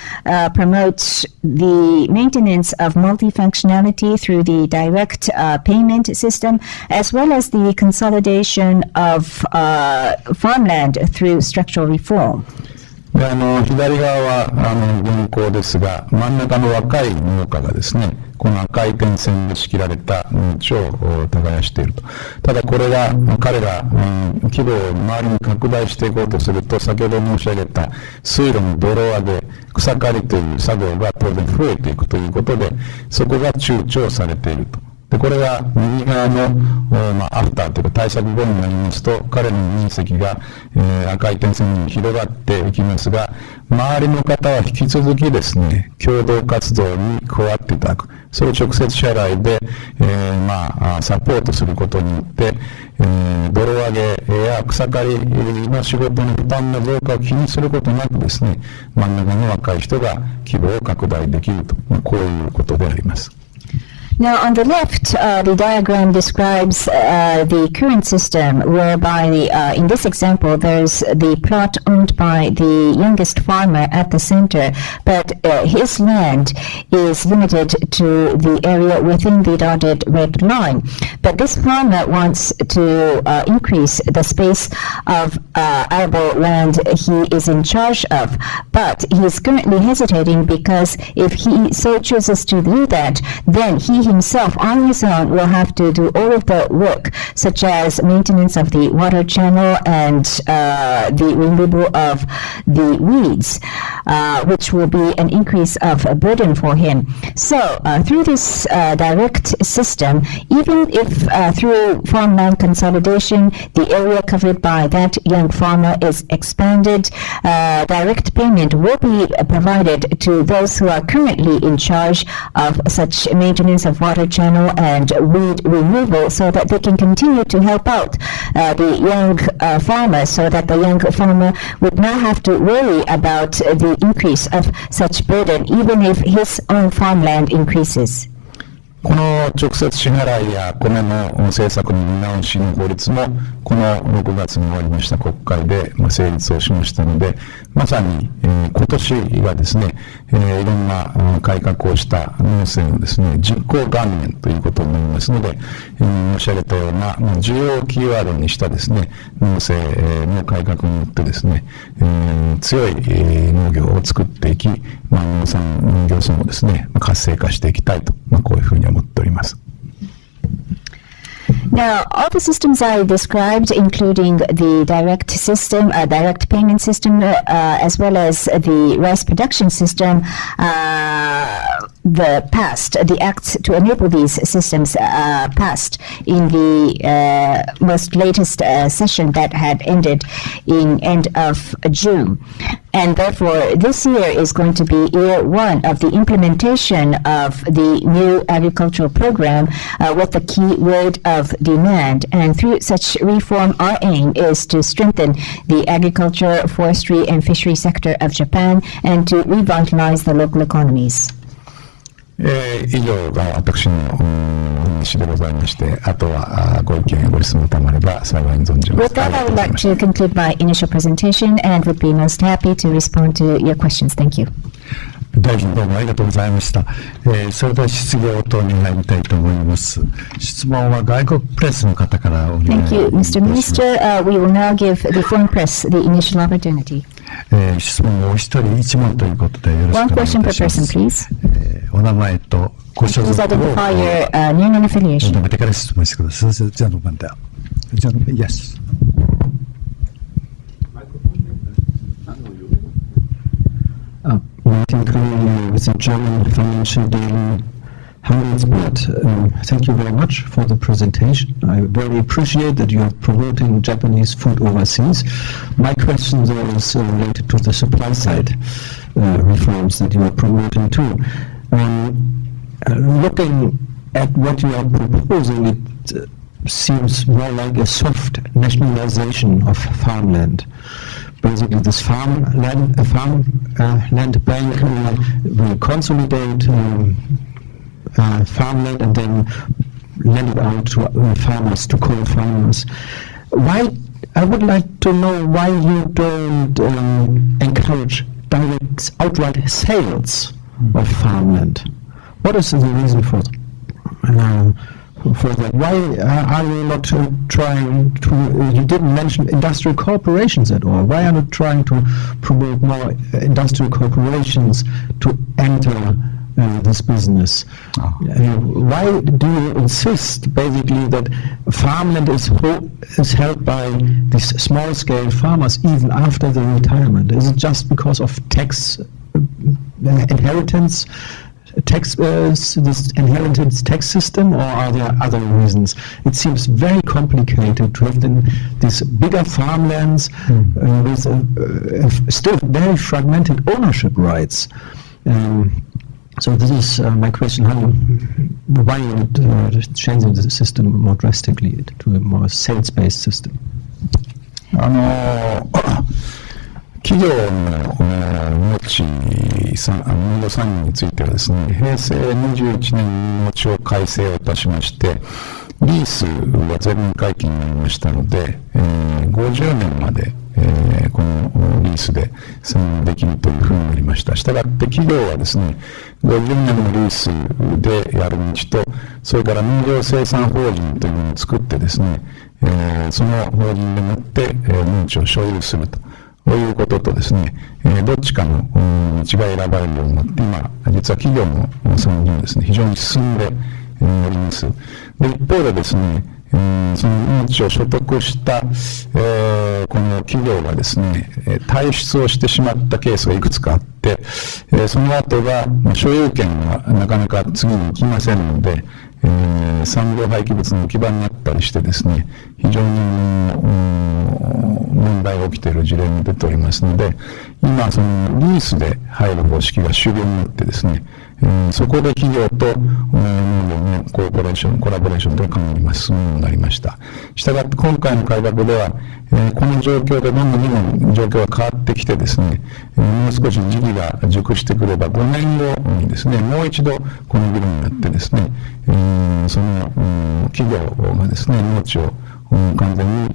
promote the maintenance of multifunctionality through the direct payment system, as well as the consolidation of farmland through structural reform. で左側は銀行ですが、真ん中の若い農家がですね、この赤い点線で仕切られた農地を耕していると。ただこれが、彼が、規模を周りに拡大していこうとすると、先ほど申し上げた水路の泥上げ、草刈りという作業が当然増えていくということで、そこが躊躇されていると。でこれが右側の、アフターというか対策後になりますと、彼の面積が、赤い点線に広がっていきますが、周りの方は引き続きですね、共同活動に加わっていただく。それを直接支払いで、サポートすることによって、泥上げや草刈りの仕事の負担の増加を気にすることなくですね、真ん中の若い人が規模を拡大できると、こういうことであります。Now, on the left, the diagram describes the current system, whereby in this example, there's the plot owned by the youngest farmer at the center, but his land is limited to the area within the dotted red line. But this farmer wants to increase the space of arable land he is in charge of, but he is currently hesitating because if he so chooses to do that, then he himself on his own will have to do all of the work, such as maintenance of the water channel and the removal of the weeds, which will be an increase of a burden for him. So through this direct system, even if through farmland consolidation, the area covered by that young farmer is expanded, direct payment will be provided to those who are currently in charge of such maintenance of water channel and weed removal, so that they can continue to help out the young farmer, so that the young farmer would not have to worry about the increase of such burden, even if his own farmland increases. この直接支払いや米の政策の見直しの法律もこの6月に終わりました国会で成立をしましたので、まさに今年がですね、いろんな改革をした農政のですね実行元年ということになりますので、申し上げたような重要キーワードにしたですね農政の改革によってですね、強い農業を作っていき、農業村をですね活性化していきたいと、こういうふうに思っております。Now, all the systems I described, including the direct system, direct payment system, as well as the rice production system, the acts to enable these systems passed in the most latest session that had ended in end of June. And therefore, this year is going to be year one of the implementation of the new agricultural program with the key word of demand. And through such reform, our aim is to strengthen the agriculture, forestry, and fishery sector of Japan and to revitalize the local economies. 以上が私のお話でございまして、あとはご意見やご質問たまれば幸いに存じます。With that, I would like to conclude my initial presentation and would be most happy to respond to your questions. Thank you. 大臣どうもありがとうございました。それでは質疑応答に入りたいと思います。質問は外国プレスの方からお願いします。Thank you, Mr. Minister. We will now give the foreign press the initial opportunity. 質問をお一人一問ということでよろしくお願いいたします。One question per person, please. お名前とご所属を identify your name and affiliation. 述べてから質問してください。じゃあの番で。Yes. Martin Krone with the German Financial Daily Handelsblatt. Thank you very much for the presentation. I very appreciate that you are promoting Japanese food overseas. My question though is related to the supply side reforms that you are promoting too. Looking at what you are proposing, it seems more like a soft nationalization of farmland. Basically, this land bank will consolidate farmland and then lend it out to farmers, to co-farmers. Why? I would like to know why you don't encourage direct, outright sales of farmland. What is the reason for that? Why are you not trying to, you didn't mention industrial corporations at all. Why are you trying to promote more industrial corporations to enter this business? Why do you insist basically that farmland is held by these small-scale farmers even after the retirement? Is it just because of tax inheritance? This inheritance tax system, or are there other reasons? It seems very complicated to have these bigger farmlands with still very fragmented ownership rights. So this is my question: why are you changing the system more drastically to a more sales-based system? 企業の農地農業産業についてはですね、平成21年に農地法改正をいたしまして、リースは全面解禁になりましたので、50年まで、このリースで産業できるというふうになりました。したがって企業はですね、50年のリースでやる道と、それから農業生産法人というのを作ってですね、その法人でもって農地を所有すると。こういうこととですね、どっちかの道が選ばれるようになって、今、実は企業の産業もですね、非常に進んでおります。で、一方でですね、その農地を所得した、この企業がですね、退出をしてしまったケースがいくつかあって、その後が所有権がなかなか次に行きませんので、産業廃棄物の置き場になったりしてですね、非常に問題が起きている事例も出ておりますので、今そのリースで入る方式が主流になってですね、そこで企業と農業のコラボレーションというのがかなり進むようになりました。したがって今回の改革では、この状況でどんどん状況が変わってきてですね、もう少し時期が熟してくれば5年後にですね、もう一度この議論になってですね、その企業がですね、農地を完全に、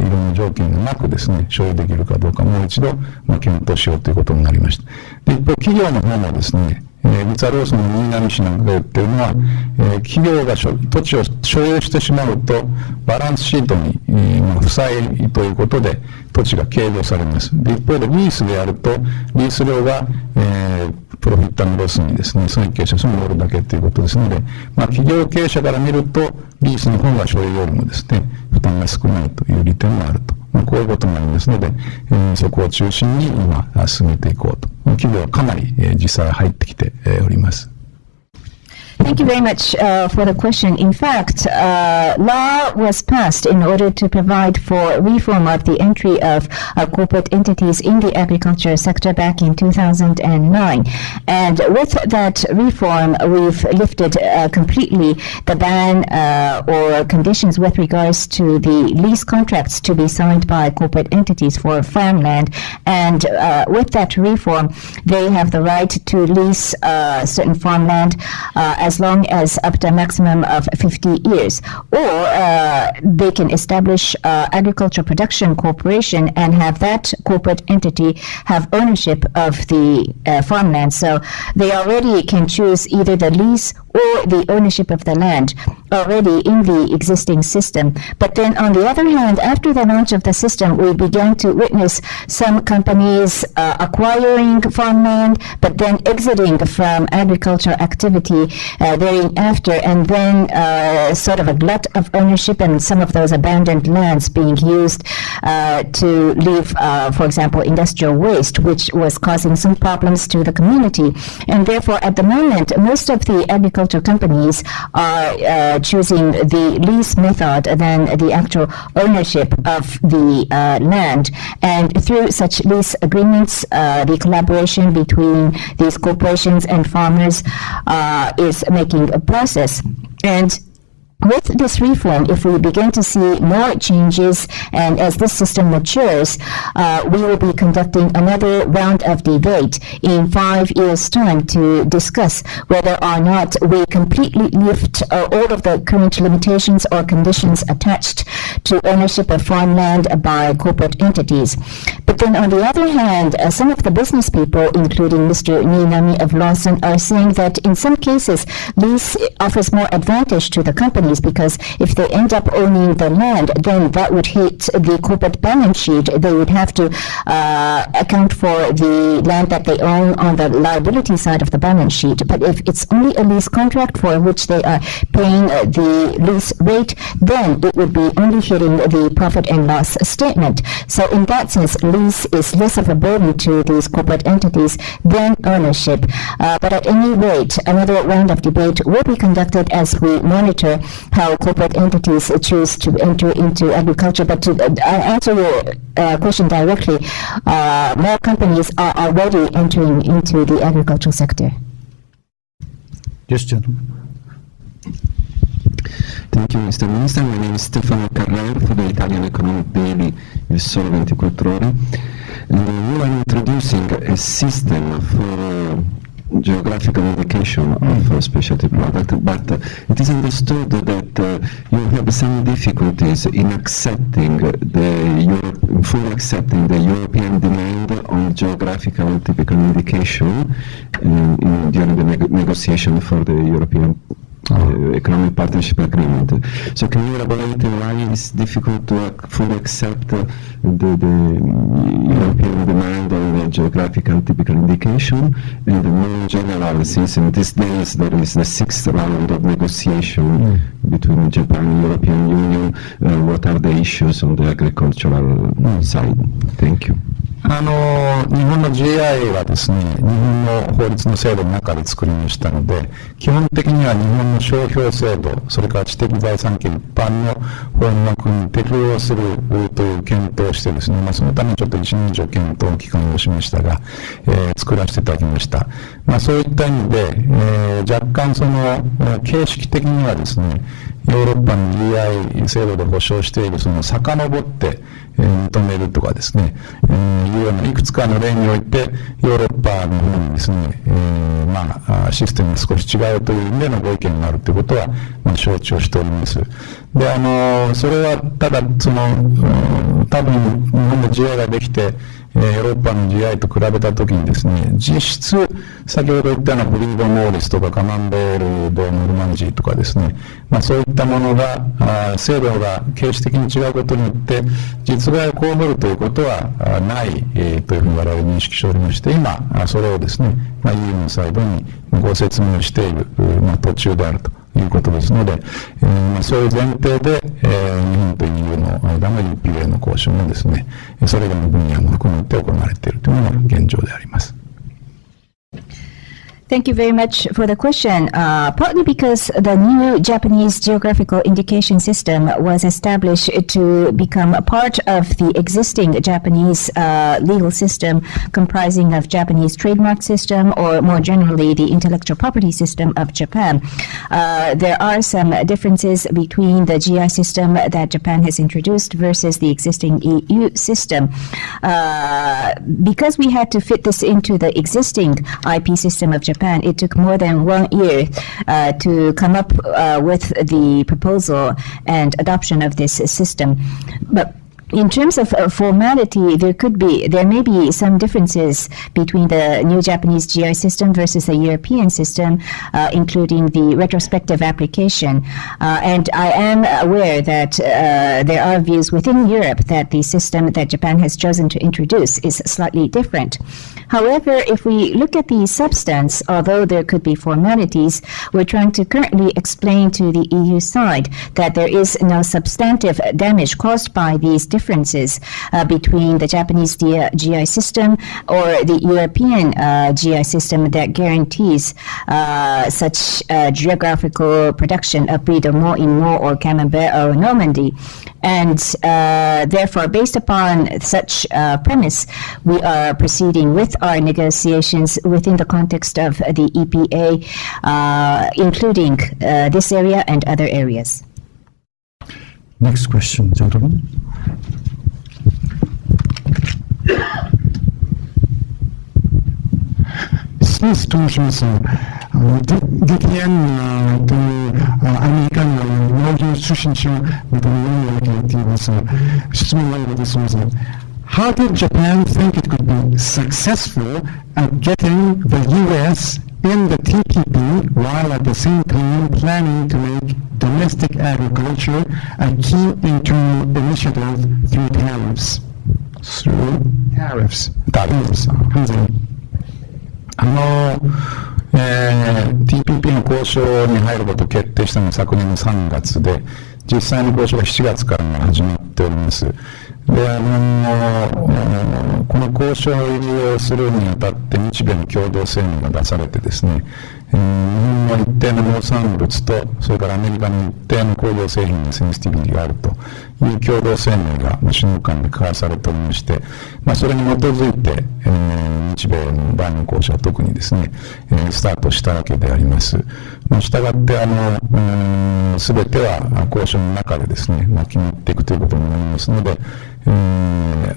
いろんな条件がなくですね、所有できるかどうかもう一度、検討しようということになりました。で、一方企業の方もですね、実はローソンの新浪氏なんかが言っているのは、企業が土地を所有してしまうとバランスシートに、負債ということで土地が計上されます。で、一方でリースでやるとリース料が、プロフィット&ロスにですね、損益計算書に乗るだけということですので、企業経営者から見るとリースの方が所有よりもですね、負担が少ないという利点もあると。こういうことになりますので、そこを中心に今進めていこうと。企業はかなり実際入ってきております。Thank you very much for the question. In fact, law was passed in order to provide for reform of the entry of corporate entities in the agriculture sector back in 2009. And with that reform, we've lifted completely the ban or conditions with regards to the lease contracts to be signed by corporate entities for farmland. And with that reform, they have the right to lease certain farmland as long as up to a maximum of 50 years. Or they can establish agricultural production corporation and have that corporate entity have ownership of the farmland. So they already can choose either the lease or the ownership of the land already in the existing system. But then on the other hand, after the launch of the system, we began to witness some companies acquiring farmland, but then exiting from agricultural activity thereafter, and then sort of a glut of ownership and some of those abandoned lands being used to leave, for example, industrial waste, which was causing some problems to the community. And therefore, at the moment, most of the agricultural companies are choosing the lease method than the actual ownership of the land. And through such lease agreements, the collaboration between these corporations and farmers is making a process. And with this reform, if we begin to see more changes and as this system matures, we will be conducting another round of debate in 5 years' time to discuss whether or not we completely lift all of the current limitations or conditions attached to ownership of farmland by corporate entities. But then on the other hand, some of the business people, including Mr. Niinami of Lawson, are saying that in some cases, lease offers more advantage to the companies because if they end up owning the land, then that would hit the corporate balance sheet. They would have to account for the land that they own on the liability side of the balance sheet. But if it's only a lease contract for which they are paying the lease rate, then it would be only hitting the profit and loss statement. So in that sense, lease is less of a burden to these corporate entities than ownership. But at any rate, another round of debate will be conducted as we monitor how corporate entities choose to enter into agriculture. But to answer your question directly, more companies are already entering into the agricultural sector. Yes, gentlemen. Thank you, Mr. Minister. My name is Stefano Carrero for the Italian Economic Daily, Il Sole 24 Ore. We are introducing a system for geographical indication of a specialty product, but it is understood that you have some difficulties in accepting fully accepting the European demand on geographical and typical indication during the negotiation for the European Economic Partnership Agreement. So can you elaborate why it's difficult to fully accept the European demand on the geographical and typical indication? And more in general, since in these days there is the 6th round of negotiation between Japan and European Union, what are the issues on the agricultural side? Thank you. 日本の GI はですね、日本の法律の制度の中で作りましたので、基本的には日本の商標制度、それから知的財産権一般の法律に適用するという検討をしてですね、そのためにちょっと1年以上検討期間をしましたが、作らせていただきました。そういった意味で、若干その形式的にはですね、ヨーロッパの GI 制度で保障しているその遡って認めるとかですね、いうようないくつかの例においてヨーロッパの方にですね、システムが少し違うという意味でのご意見があるということは、承知をしております。で、それはただその多分日本で GI ができてヨーロッパの GI と比べたときにですね、実質先ほど言ったようなブリードモーリスとかカマンベールドノルマンジーとかですね、そういったものが制度が形式的に違うことによって実害を被るということはないというふうに我々認識しておりまして、今それをですね、EU のサイドにご説明をしている途中であるということですので、そういう前提で、日本と EU の間の EPA の交渉もですね、それらの分野も含めて行われているというのが現状であります。Thank you very much for the question. Partly because the new Japanese geographical indication system was established to become a part of the existing Japanese legal system comprising of Japanese trademark system or more generally the intellectual property system of Japan. There are some differences between the GI system that Japan has introduced versus the existing EU system. Because we had to fit this into the existing IP system of Japan, it took more than 1 year to come up with the proposal and adoption of this system. But in terms of formality, there may be some differences between the new Japanese GI system versus the European system, including the retrospective application. And I am aware that there are views within Europe that the system that Japan has chosen to introduce is slightly different. However, if we look at the substance, although there could be formalities, we're trying to currently explain to the EU side that there is no substantive damage caused by these differences between the Japanese GI system or the European GI system that guarantees such geographical production of Brie de Meaux in Meaux or Camembert or Normandy. And therefore, based upon such premise, we are proceeding with our negotiations within the context of the EPA, including this area and other areas. Next question, gentlemen. Since 激変というアメリカの農業出身者のために分けています。質問がです。How did Japan think it could be successful at getting the U.S. in the TPP while at the same time planning to make domestic agriculture a key internal initiative through tariffs? Through Tariffs. tariffs. TPP の交渉に入ることを決定したのは昨年の3月で、実際の交渉が7月から始まっております。で、この交渉入りをするにあたって日米の共同声明が出されてですね、日本の一定の農産物と、それからアメリカの一定の工業製品のセンシティビティがあるという共同声明が首脳間で交わされておりまして、それに基づいて、日米の第二交渉は特にですね、スタートしたわけであります。したがって、すべては交渉の中でですね、決まっていくということになりますので、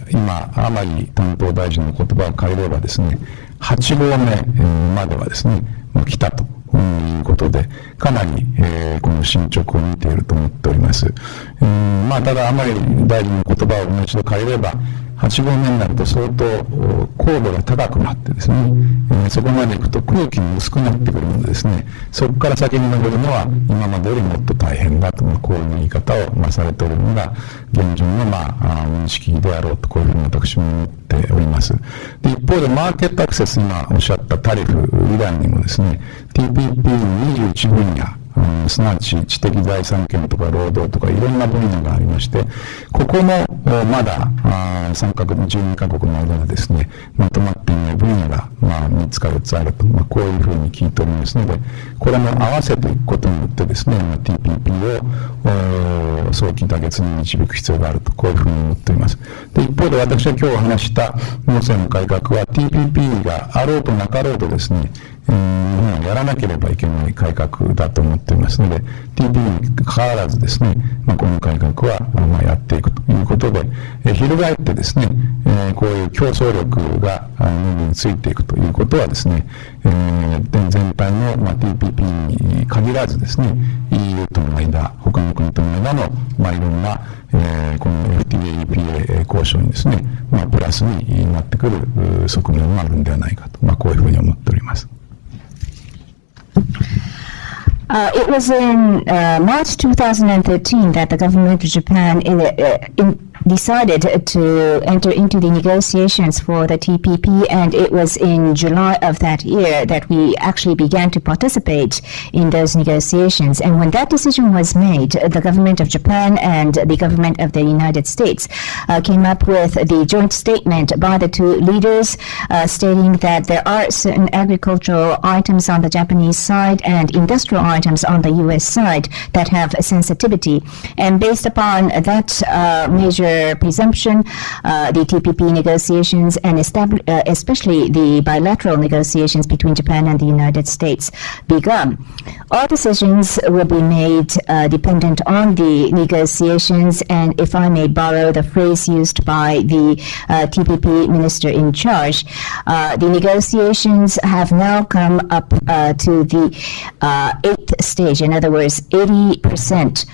今、甘利担当大臣の言葉を借りればですね、8合目まではですね、来たということで、かなり、この進捗を見ていると思っております。ただ、甘利大臣の言葉をもう一度借りれば、8合目になると相当高度が高くなってですね、そこまで行くと空気も薄くなってくるのでですね、そこから先に登るのは今までよりもっと大変だと、こういう言い方をされておるのが現状の認識であろうと、こういうふうに私も思っております。で、一方でマーケットアクセス、今おっしゃったタリフ以外にもですね、TPP の21分野、すなわち知的財産権とか労働とかいろんな分野がありまして、ここもまだ3カ国、12カ国の間でですね、まとまっていない分野が3つか4つあると、こういうふうに聞いておりますので、これも合わせていくことによってですね、TPP を早期妥結に導く必要があると、こういうふうに思っております。で、一方で私は今日お話した農政の改革は TPP があろうとなかろうとですね、日本はやらなければいけない改革だと思っていますので、TPP に関わらずですね、この改革はやっていくということで、翻ってですね、こういう競争力が農業についていくということはですね、全体のTPP に限らずですね、EU との間、他の国との間のいろんなこの FTA、EPA 交渉にですね、プラスになってくる側面があるんではないかと、こういうふうに思っております。It was in March 2013 that the government of Japan decided to enter into the negotiations for the TPP, and it was in July of that year that we actually began to participate in those negotiations. And when that decision was made, the government of Japan and the government of the United States came up with the joint statement by the two leaders stating that there are certain agricultural items on the Japanese side and industrial items on the US side that have sensitivity. And based upon that major presumption, the TPP negotiations and especially the bilateral negotiations between Japan and the United States begun. All decisions will be made dependent on the negotiations, and if I may borrow the phrase used by the TPP minister in charge, the negotiations have now come up to the 8th stage, in other words, 80%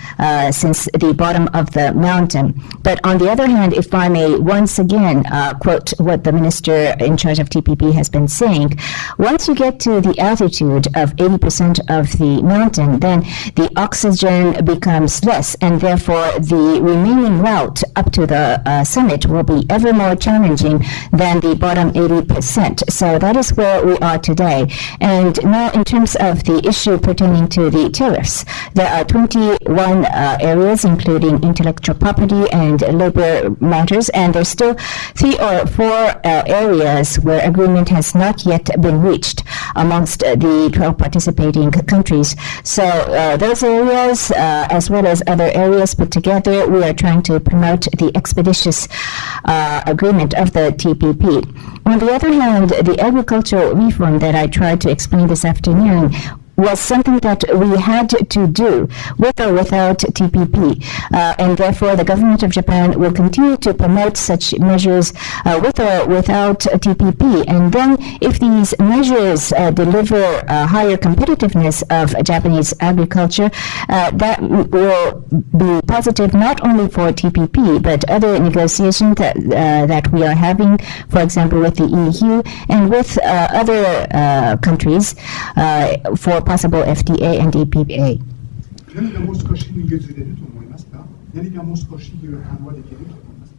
since the bottom of the mountain. But on the other hand, if I may once again quote what the minister in charge of TPP has been saying, once you get to the altitude of 80% of the mountain, then the oxygen becomes less, and therefore the remaining route up to the summit will be ever more challenging than the bottom 80%. So that is where we are today. And now in terms of the issue pertaining to the tariffs, there are 21 areas, including intellectual property and labor matters, and there's still 3 or 4 areas where agreement has not yet been reached amongst the 12 participating countries. So those areas, as well as other areas put together, we are trying to promote the expeditious agreement of the TPP. On the other hand, the agricultural reform that I tried to explain this afternoon, was something that we had to do with or without TPP. And therefore, the government of Japan will continue to promote such measures with or without TPP. And then if these measures deliver higher competitiveness of Japanese agriculture, that will be positive not only for TPP, but other negotiations that we are having, for example, with the EU and with other countries for possible FTA and EPA. 何かもう少し譲れると思いますか？何かもう少し緩和できると思います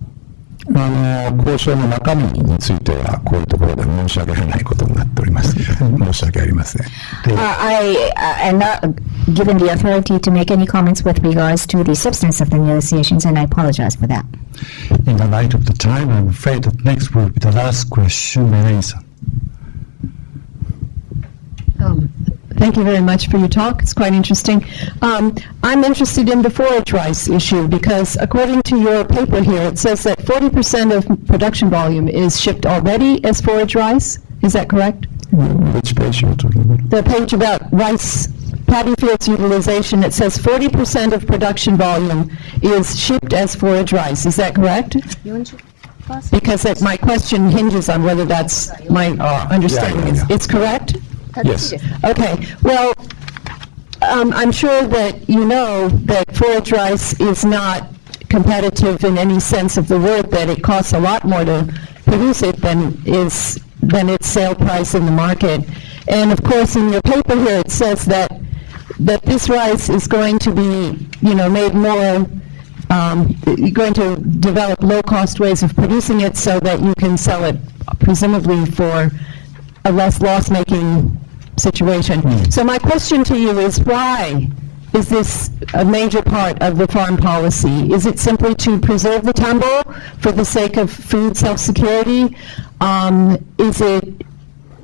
か？交渉の中身についてはこういうところで申し上げられないことになっております。申し訳ありません。I am not given the authority to make any comments with regards to the substance of the negotiations, and I apologize for that. In the light of the time, I'm afraid that next will be the last question. Melanie-san. Thank you very much for your talk. It's quite interesting. I'm interested in the forage rice issue because according to your paper here, it says that 40% of production volume is shipped already as forage rice. Is that correct? Which page are you talking about? The page about rice paddy fields utilization, it says 40% of production volume is shipped as forage rice. Is that correct? Because my question hinges on whether that's my understanding. Yeah. It's correct? Yes. Okay, well, I'm sure that you know that forage rice is not competitive in any sense of the word, that it costs a lot more to produce it than its sale price in the market. And of course, in your paper here, it says that this rice is going to be, made more, you're going to develop low-cost ways of producing it so that you can sell it presumably for a less loss-making situation. So my question to you is, why is this a major part of the farm policy? Is it simply to preserve the tambo for the sake of food self-security? Is it,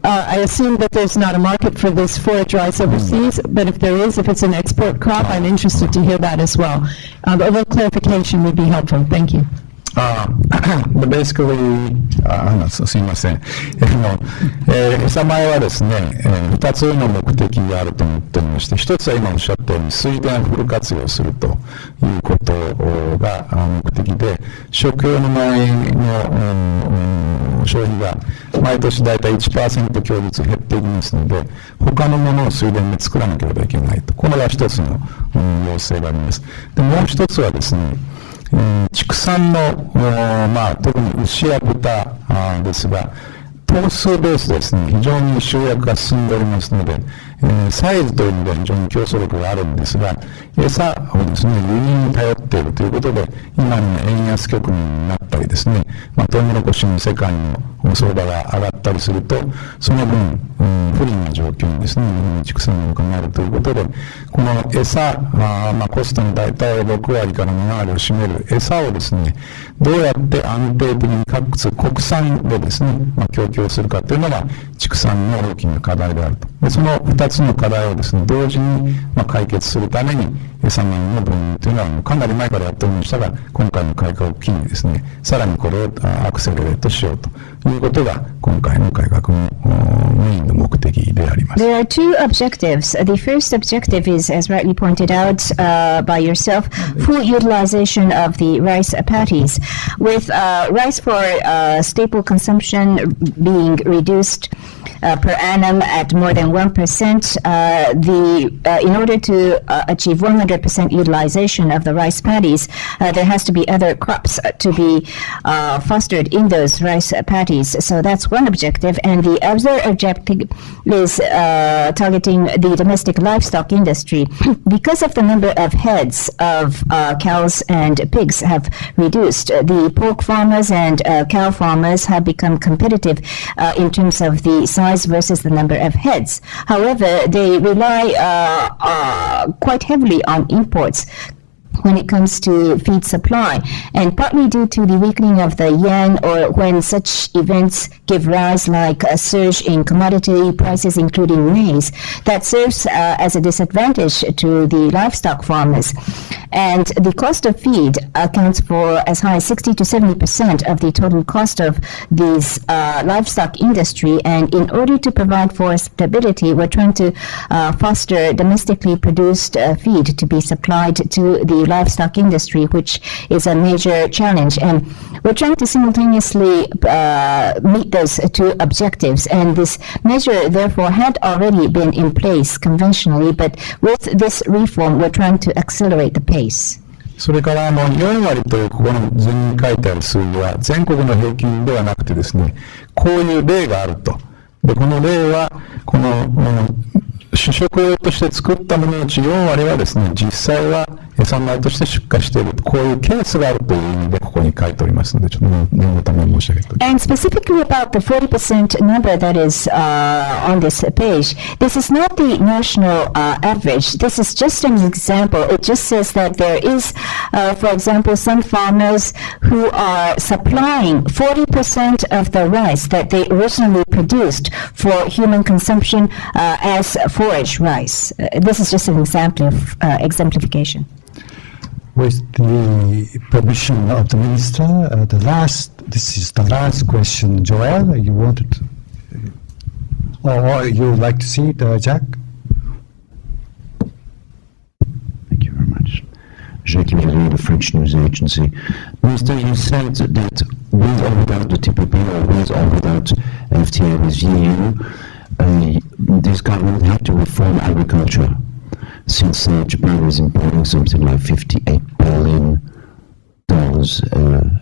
I assume that there's not a market for this forage rice overseas, but if there is, if it's an export crop, I'm interested to hear that as well. A little clarification would be helpful. Thank you. Basically, すみません。餌米はですね、2つの目的があると思っておりまして、1つは今おっしゃったように水田をフル活用するということが目的で、食用の米の消費が毎年だいたい 1% 強ずつ減っていきますので、他のものを水田で作らなければいけないと。これが1つの要請があります。で、もう1つはですね、畜産の、特に牛や豚ですが、頭数ベースですね、非常に集約が進んでおりますので、サイズという意味では非常に競争力があるんですが、餌をですね、輸入に頼っているということで、今の円安局面になったりですね、トウモロコシの世界の相場が上がったりすると、その分、不利な状況にですね、日本の畜産業がなるということで、この餌、コストの大体6割から7割を占める餌をですね、どうやって安定的にかつ国産でですね、供給するかというのが畜産の大きな課題であると。でその2つの課題をですね、同時に解決するために餌米の導入というのはかなり前からやっておりましたが、今回の改革を機にですね、さらにこれをアクセラレートしようということが今回の改革のメインの目的であります。There are two objectives. The first objective is, as rightly pointed out by yourself, full utilization of the rice paddies. With rice for staple consumption being reduced per annum at more than 1%, in order to achieve 100% utilization of the rice paddies, there has to be other crops to be fostered in those rice paddies. So that's one objective. And the other objective is targeting the domestic livestock industry. Because of the number of heads of cows and pigs have reduced, the pork farmers and cow farmers have become competitive in terms of the size versus the number of heads. However, they rely quite heavily on imports when it comes to feed supply, and partly due to the weakening of the yen, or when such events give rise like a surge in commodity prices including maize, that serves as a disadvantage to the livestock farmers. And the cost of feed accounts for as high as 60 to 70% of the total cost of these livestock industry. And in order to provide for stability, we're trying to foster domestically produced feed to be supplied to the livestock industry, which is a major challenge. And we're trying to simultaneously meet those two objectives. And this measure, therefore, had already been in place conventionally, but with this reform, we're trying to accelerate the pace. それから4割というここの図に書いてある数字は全国の平均ではなくてですね、こういう例があると。で、この例はこの主食用として作ったもののうち4割はですね、実際は餌米として出荷している、こういうケースがあるという意味でここに書いておりますので、ちょっと念のため申し上げております。And specifically about the 40% number that is on this page, this is not the national average. This is just an example. It just says that there is, for example, some farmers who are supplying 40% of the rice that they originally produced for human consumption as forage rice. This is just an example of exemplification. With the permission of the minister, this is the last question. Joel, you wanted to, or you would like to see it, Jack? Thank you very much. Jacques Miller, the French news agency. Minister, you said that with or without the TPP or with or without FTA with EU, this government had to reform agriculture. Since Japan is importing something like $58 billion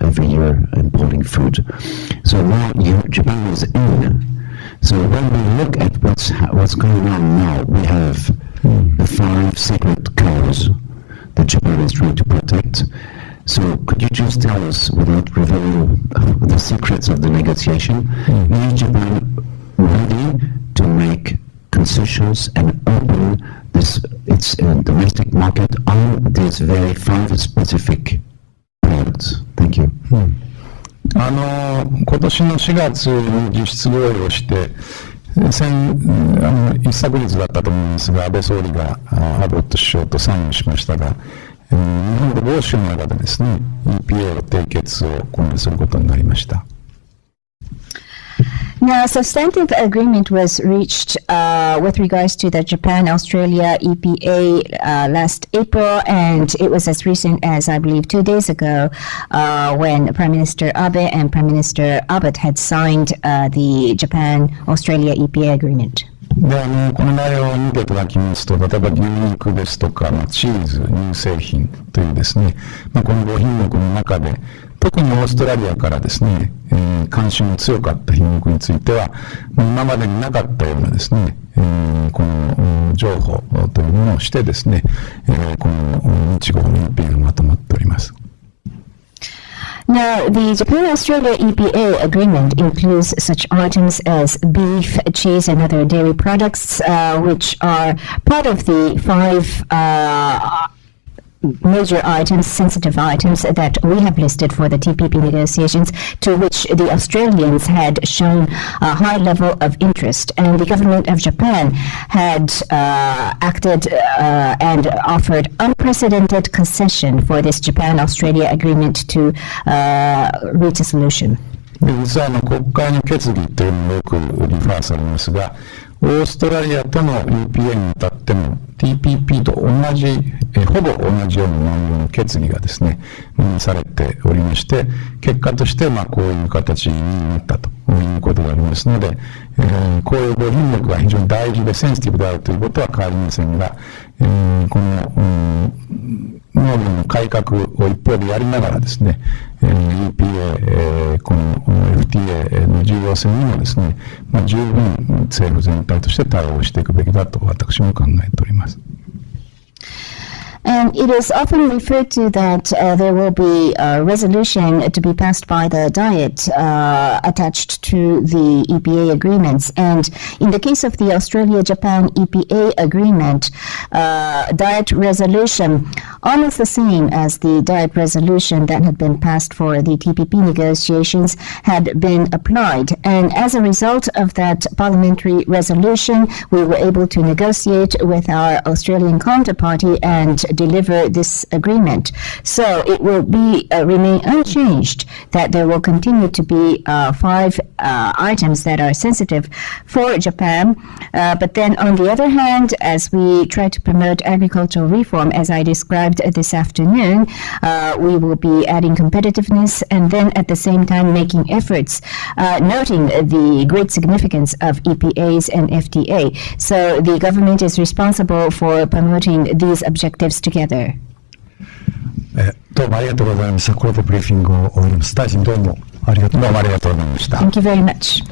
every year importing food. So now Japan is in. So when we look at what's going on now, we have the 5 sacred cows that Japan is trying to protect. So could you just tell us, without revealing the secrets of the negotiation, is Japan ready to make concessions and open its domestic market on these very 5 specific products? Thank you. 今年の4月に実質合意をして一昨日だったと思いますが、安倍総理がアボット首相とサインしましたが、日本と豪州の中でですね、EPA を締結を今後することになりました。Now, a substantive agreement was reached with regards to the Japan-Australia EPA last April, and it was as recent as, I believe, 2 days ago when Prime Minister Abe and Prime Minister Abbott had signed the Japan-Australia EPA agreement. でこの内容を見ていただきますと、例えば牛肉ですとか、チーズ、乳製品というですね、この5品目の中で特にオーストラリアからですね、関心の強かった品目については今までになかったようなですね、この情報というものをしてですね、この日豪の EPA がまとまっております。Now, the Japan-Australia EPA agreement includes such items as beef, cheese, and other dairy products, which are part of the 5 major items, sensitive items that we have listed for the TPP negotiations, to which the Australians had shown a high level of interest. And the government of Japan had acted and offered unprecedented concession for this Japan-Australia agreement to reach a solution. 実は国会の決議というのがよくリファーされますが、オーストラリアとの EPA に至っても TPP と同じ、ほぼ同じような内容の決議がですね、されておりまして、結果としてこういう形になったということがありますので、こういう5品目が非常に大事でセンシティブであるということは変わりませんが、この農業の改革を一方でやりながらですね、EPA、この FTA の重要性にもですね、十分政府全体として対応していくべきだと私も考えております。And it is often referred to that there will be a resolution to be passed by the Diet attached to the EPA agreements. And in the case of the Australia-Japan EPA agreement, Diet resolution, almost the same as the Diet resolution that had been passed for the TPP negotiations, had been applied. And as a result of that parliamentary resolution, we were able to negotiate with our Australian counterparty and deliver this agreement. So it will be remain unchanged that there will continue to be 5 items that are sensitive for Japan. But then on the other hand, as we try to promote agricultural reform, as I described this afternoon, we will be adding competitiveness and then at the same time making efforts, noting the great significance of EPAs and FDA. So the government is responsible for promoting these objectives together. どうもありがとうございました。これでブリーフィングを終わります。大臣どうもありがとうございました。Thank you very much.